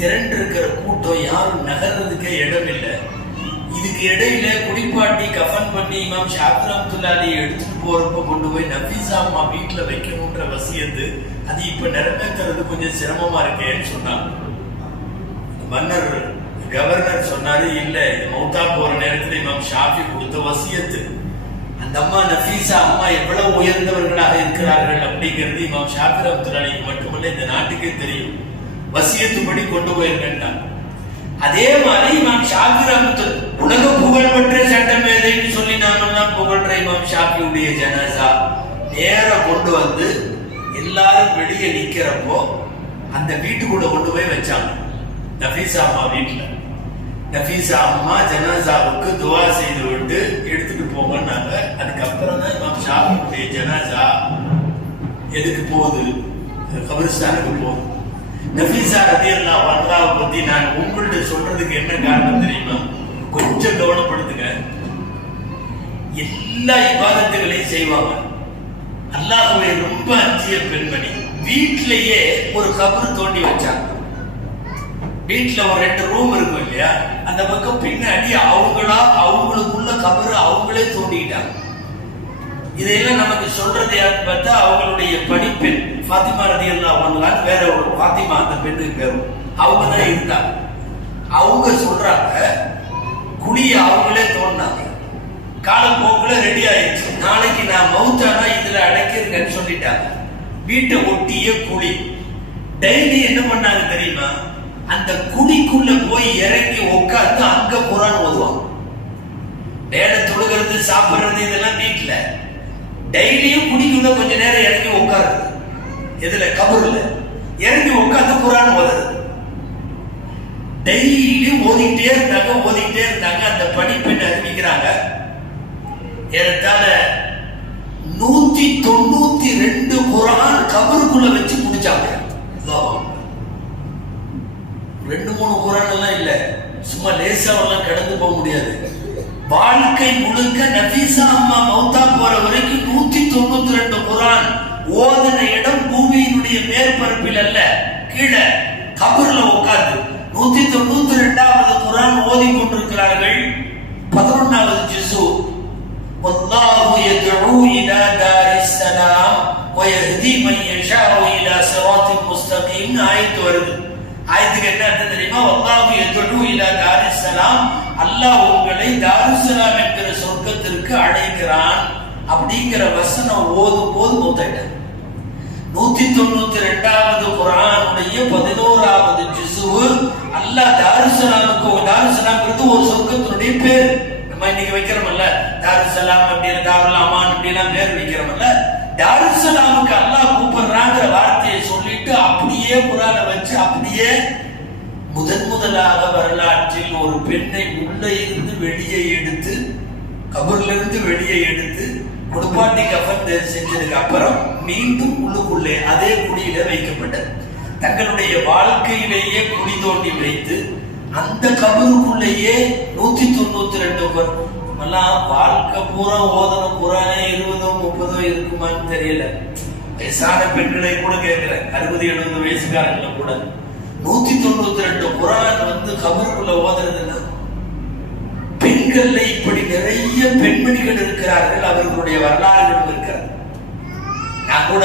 திரண்டு இருக்கிற கூட்டம் யாரும் நகர்றதுக்கே இடம் இல்லை. இதுக்கு இடையில குடிப்பாட்டி கஃன் பண்ணி இமாம் ஷாஃபி ரஹ்மத்துல்லாஹி அலைஹி எடுத்துட்டு போறப்ப கொண்டு போய் நஃபீஸா அம்மா வீட்டுல வைக்கணும்ன்ற வசியத்து அது இப்ப நிறைவேற்றுறது கொஞ்சம் சிரமமா இருக்கேன்னு சொன்னாங்க. மன்னர் கவர்னர் சொன்னாரு, இல்ல மௌத்தா போற நேரத்துல இமாம் ஷாஃபி கொடுத்த வசியத்து. அந்த அம்மா நஃபீஸா அம்மா எவ்வளவு உயர்ந்தவர்களாக இருக்கிறார்கள் அப்படிங்கிறது இமாம் ஷாஃபி ரஹ்மத்துல்லாஹி அலைஹி மட்டுமல்ல இந்த நாட்டுக்கே தெரியும். வசியத்துப்படி கொண்டு போயிருக்கேன். அதே மாதிரி இமாம் ஷாஃபி ரஹ்மத்துல்லாஹி உலக புகழ்பெற்ற சட்டமேதைன்னு சொல்லி நாமெல்லாம் புகழ்ற இமாம் ஷாஃபியுடைய ஜனாசா நேர கொண்டு வந்து எல்லாரும் வெளியே நிக்கிறப்போ அந்த வீட்டுக்குள்ள கொண்டு போய் வச்சாங்க. நஃபீஸா அம்மா வீட்டுல நஃபீஸா அம்மா ஜனாசாவுக்கு துவா செய்து விட்டு எடுத்துட்டு போங்கன்னாங்க. அதுக்கப்புறம் தான் இமாம் ஷாஃபியுடைய ஜனாசா எதுக்கு போகுது, கபிரிஸ்தானுக்கு போகுது. நஃபீஸா ரலியல்லாஹு அன்ஹாவை பத்தி நான் உங்கள்ட்ட சொல்றதுக்கு என்ன காரணம் தெரியுமா? கொஞ்சம் கவனப்படுத்துங்க. எல்லா இபாதத்துகளையும் செய்வாங்க. அல்லாஹ்வை ரொம்ப அஞ்சிய பெண்மணி வீட்டிலேயே ஒரு கபர் தோண்டி வச்சாங்க. வீட்டுல ஒரு 2 ரூம் இருக்கும் இல்லையா, அந்த பக்கம் பின்னாடி அவங்களுக்குள்ள கபரு அவங்களே தோண்டிக்கிட்டாங்க. இதெல்லாம் நமக்கு சொல்றது யாருன்னு பார்த்தா அவங்களுடைய பணிப்பெண் ஃபாத்திமா ரலியல்லாஹு அன்ஹா, வேற ஒரு ஃபாத்திமா அந்த பெண்ணுக்கு பேரும், அவங்க தான் இருந்தாங்க. அவங்க சொல்றாங்க குழிய அவங்களே தோண்டினாங்க. காலப்போக்குல ரெடி ஆயிடுச்சு. நாளைக்கு நான் மௌத்தானா இதுல அடைக்கிறேன்னு சொல்லிட்டாங்க. வீட்டை ஒட்டிய குழி. டெய்லி என்ன பண்ணாங்க தெரியுமா? அந்த குழிக்குள்ள போய் இறங்கி உட்கார்ந்து அங்க குர்ஆன் ஓதுவாங்க. மேல தொழுகிறது சாப்பிடுறது இதெல்லாம் வீட்டுல. டெய்லியும் குழிக்குள்ள கொஞ்ச நேரம் இறங்கி உட்காருது. எதுல? கபூர்ல இறங்கி உட்கார்ந்து குர்ஆன் ஓதுறது. டெய்லி ஓதிக்கிட்டே இருந்தாங்க. அந்த படிப்பெண் அறிவிக்கிறாங்க, ஏறத்தாழ 192 குர்ஆன் கபருக்குள்ள வச்சு முடிச்சாங்க. 2-3 குர்ஆன் எல்லாம் இல்ல, சும்மா லேசாவெல்லாம் கடந்து போக முடியாது. வாழ்க்கை முழுக்க நஃபீஸா அம்மா மௌத்தா போற வரைக்கும் 192 குர்ஆன் ஓதின இடம் பூமியினுடைய மேற்பரப்பில் அல்ல, கீழே கபர்ல உட்கார்ந்து 192வது குர்ஆன் ஓதி கொண்டிருக்கிறார்கள். 11வது ஜுஸு வல்லாஹு யதுஉ இலா தாரிஸ் ஸலாம் வ யஹ்தி மன் யஷாஉ இலா ஸிராத்தின் முஸ்தகீம் ஆயத்து வருது. ஆயத்துக்கு என்ன அர்த்தம் தெரியுமா? வல்லாஹு யதுஉ இலா தாரிஸ் ஸலாம், அல்லாஹ் உங்களை தாருஸ் ஸலாம் என்கிற சொர்க்கத்திற்கு அழைக்கிறான் அப்படிங்கிற வசனம் ஓதும் போது மௌத்தாயிட்டாங்க. 192வது குர்ஆனுடைய 11வது ஜுஸு அல்லாஹ் தாருஸ்ஸலாமுக்கு, தாருஸ்ஸலாம்ங்கிறது ஒரு சொர்க்கத்தினுடைய பேர். நம்ம இன்னைக்கு வைக்கிறோம்ல தாருஸ்ஸலாம் அப்படின்னு, தாருல் அமான் அப்படிலாம் பேர் வைக்கிறோம்ல. தாருஸ்ஸலாமுக்கு அல்லாஹ் கூப்பிடுறாங்கிற வார்த்தையை சொல்லிட்டு அப்படியே குர்ஆனை வச்சு அப்படியே முதலாக வரலாற்றில் ஒரு பெண்ணை உள்ள இருந்து வெளியே எடுத்து, கபர்ல இருந்து வெளியே எடுத்து குடுப்பாட்டி கஃன் செஞ்சதுக்கு அப்புறம் மீண்டும் உள்ளுக்குள்ளே அதே குழியில வைக்கப்பட்டது. தங்களுடைய வாழ்க்கையிலேயே குழி தோண்டி வைத்து அந்த கபருக்குள்ளேயே 192 வாழ்க்கை பூரா ஓதன குர்ஆனே 20-30 இருக்குமான்னு தெரியல. வயசான பெண்களை கூட கேட்கிறேன், 60-70 வயசுக்காரங்களை கூட 192 குர்ஆன் கபருக்குள்ள ஓதுறதுன்னா. பெண்கள்ல இப்படி நிறைய பெண்மணிகள் இருக்கிறார்கள், அவர்களுடைய வரலாறுகளும் இருக்கிறது. நான் கூட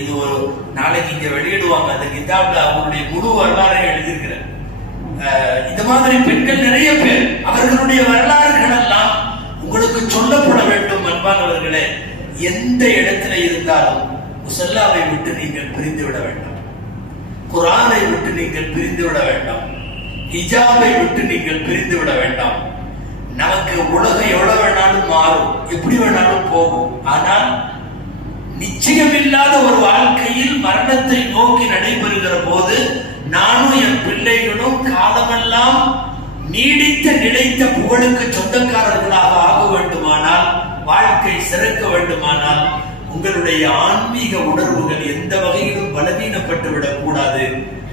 இது ஒரு நாளைக்கு இங்க வெளியிடுவாங்க, அந்த கிதாப்ல அவங்களுடைய முழு வரலாறை எழுதியிருக்கிறேன். இந்த மாதிரி பெண்கள் நிறைய பேர், அவர்களுடைய வரலாறுகள் எல்லாம் உங்களுக்கு சொல்லப்பட வேண்டும். அன்பானவர்களே, எந்த இடத்துல இருந்தாலும் முஸல்லாவை விட்டு நீங்கள் பிரிந்து விட வேண்டாம், குர்ஆனை விட்டு நீங்கள் பிரிந்து விட வேண்டாம், ஹிஜாபை விட்டு நீங்கள் பிரிந்து விட வேண்டாம். நமக்கு உலகம் எவ்வளவு வேணாலும் மாறும், எப்படி வேணாலும் போகும். ஆனால் நிச்சயமில்லாத ஒரு வாழ்க்கையில் மரணத்தை நோக்கி நடைபெறுகிற போது நானும் என் பிள்ளைகளும் காலமெல்லாம் நீடித்த நிலைத்த புகழுக்கு சொந்தக்காரர்களாக ஆக வேண்டுமானால், வாழ்க்கை சிறக்க வேண்டுமானால், உங்களுடைய ஆன்மீக உணர்வுகள் எந்த வகையிலும் பலவீனப்பட்டு விடக்கூடாது.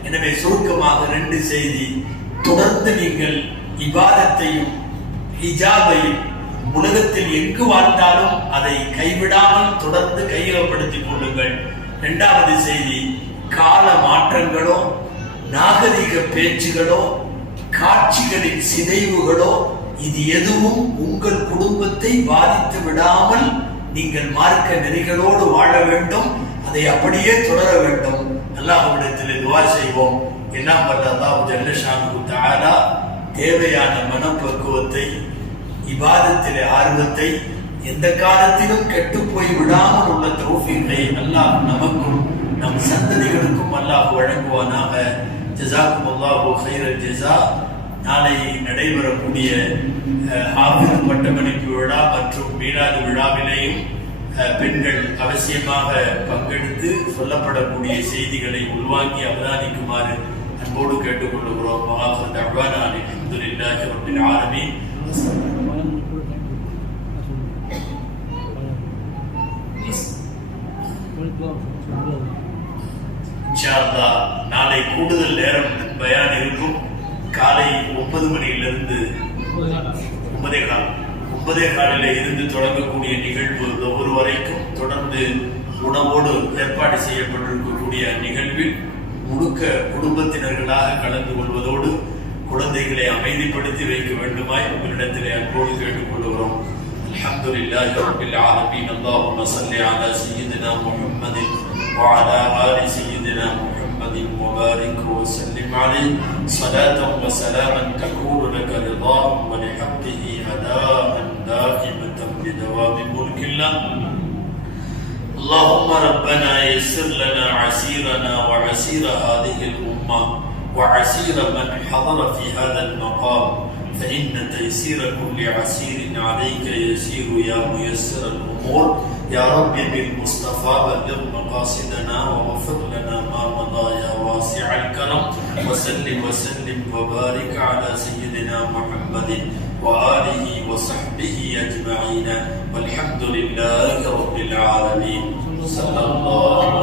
எனவே சுருக்கமாக 2 செய்தி. தொடர்ந்து நீங்கள் இபாதத்தையும் ஹிஜாபையும் உலகத்தில் எங்கு வாழ்ந்தாலும் அதை கைவிடாமல் தொடர்ந்து கையகப்படுத்திக் கொள்ளுங்கள். 2வது செய்தி, கால மாற்றங்களோ நாகரிக பேச்சுகளோ காட்சிகளின் சிதைவுகளோ இது எதுவும் உங்கள் குடும்பத்தை பாதித்து விடாமல் நீங்கள் மார்க்க நெறிகளோடு வாழ வேண்டும். அதை அப்படியே தொடர வேண்டும். அல்லாஹ்விடத்தில் துஆ செய்வோம். எல்லாம் வல்ல அல்லாஹ் ஜல்ல ஷானுஹு தஆலா தேவையான மனப்பக்குவத்தை, இபாதத்திலே ஆர்வத்தை, எந்த காலத்திலும் கெட்டு போய் விடாமல் உள்ள தௌஃபீகை அல்லாஹ் நமக்கும் நம் சந்ததிகளுக்கும் அல்லாஹ் வழங்குவானாக. ஜஸாக்குமுல்லாஹு கைரல் ஜஸா. நாளை நடைபெறக்கூடிய ஹாஃபிஸ் பட்டமளிப்பு விழா மற்றும் மீலாது விழாவிலேயும் பெண்கள் அவசியமாக பங்கெடுத்து சொல்லப்படக்கூடிய செய்திகளை உள்வாங்கி அவதானிக்குமாறு அன்போடு கேட்டுக்கொள்கிறோம். அல்ஹம்துலில்லாஹி ரப்பில் ஆலமீன். இன்ஷா அல்லாஹ் நாளை கூடுதல் நேரம் பயான் இருக்கும். காலை 9 மணியிலிருந்து 9:15 இருந்து தொடங்கக்கூடிய நிகழ்வு ஒவ்வொரு வரைக்கும் தொடர்ந்து உணவோடு ஏற்பாடு செய்யப்பட்டிருக்கக்கூடிய நிகழ்வில் முழுக்க குடும்பத்தினர்களாக கலந்து கொள்வதோடு குழந்தைகளை அமைதிப்படுத்தி வைக்க வேண்டுமாய் உங்களிடத்திலே அன்போடு கேட்டுக்கொள்கிறோம். அல்ஹம்துலில்லாஹி ரப்பில் ஆலமீன். அல்லாஹும்ம ஸல்லி அலா சய்யிதினா முஹம்மதின் வ அலா ஆலி சய்யிதினா முஹம்மதின் வ பாரிக் வ ஸல்லிம் அலைஹி ஸலாத்தன் வ ஸலாமன் தகூனு லக ரிதாஹும் வ லிஹப்திஹி அதாஅன் தாயிமத்தன் பிதவாமி முல்கில்லாஹ். اللهم ربنا يسر لنا عسيرنا وعسير هذه الأمة وعسير من حضر في هذا المقام، فإن تيسير كل عسير عليك يسير يا ميسر الأمور. يا رب بالمصطفى بلغ مقاصدنا وغفر لنا ما مضى يا واسع الكرم. وسلم وسلم وبارك على سيدنا محمد وآله وصحبه أجمعين والحمد لله رب العالمين. صلى الله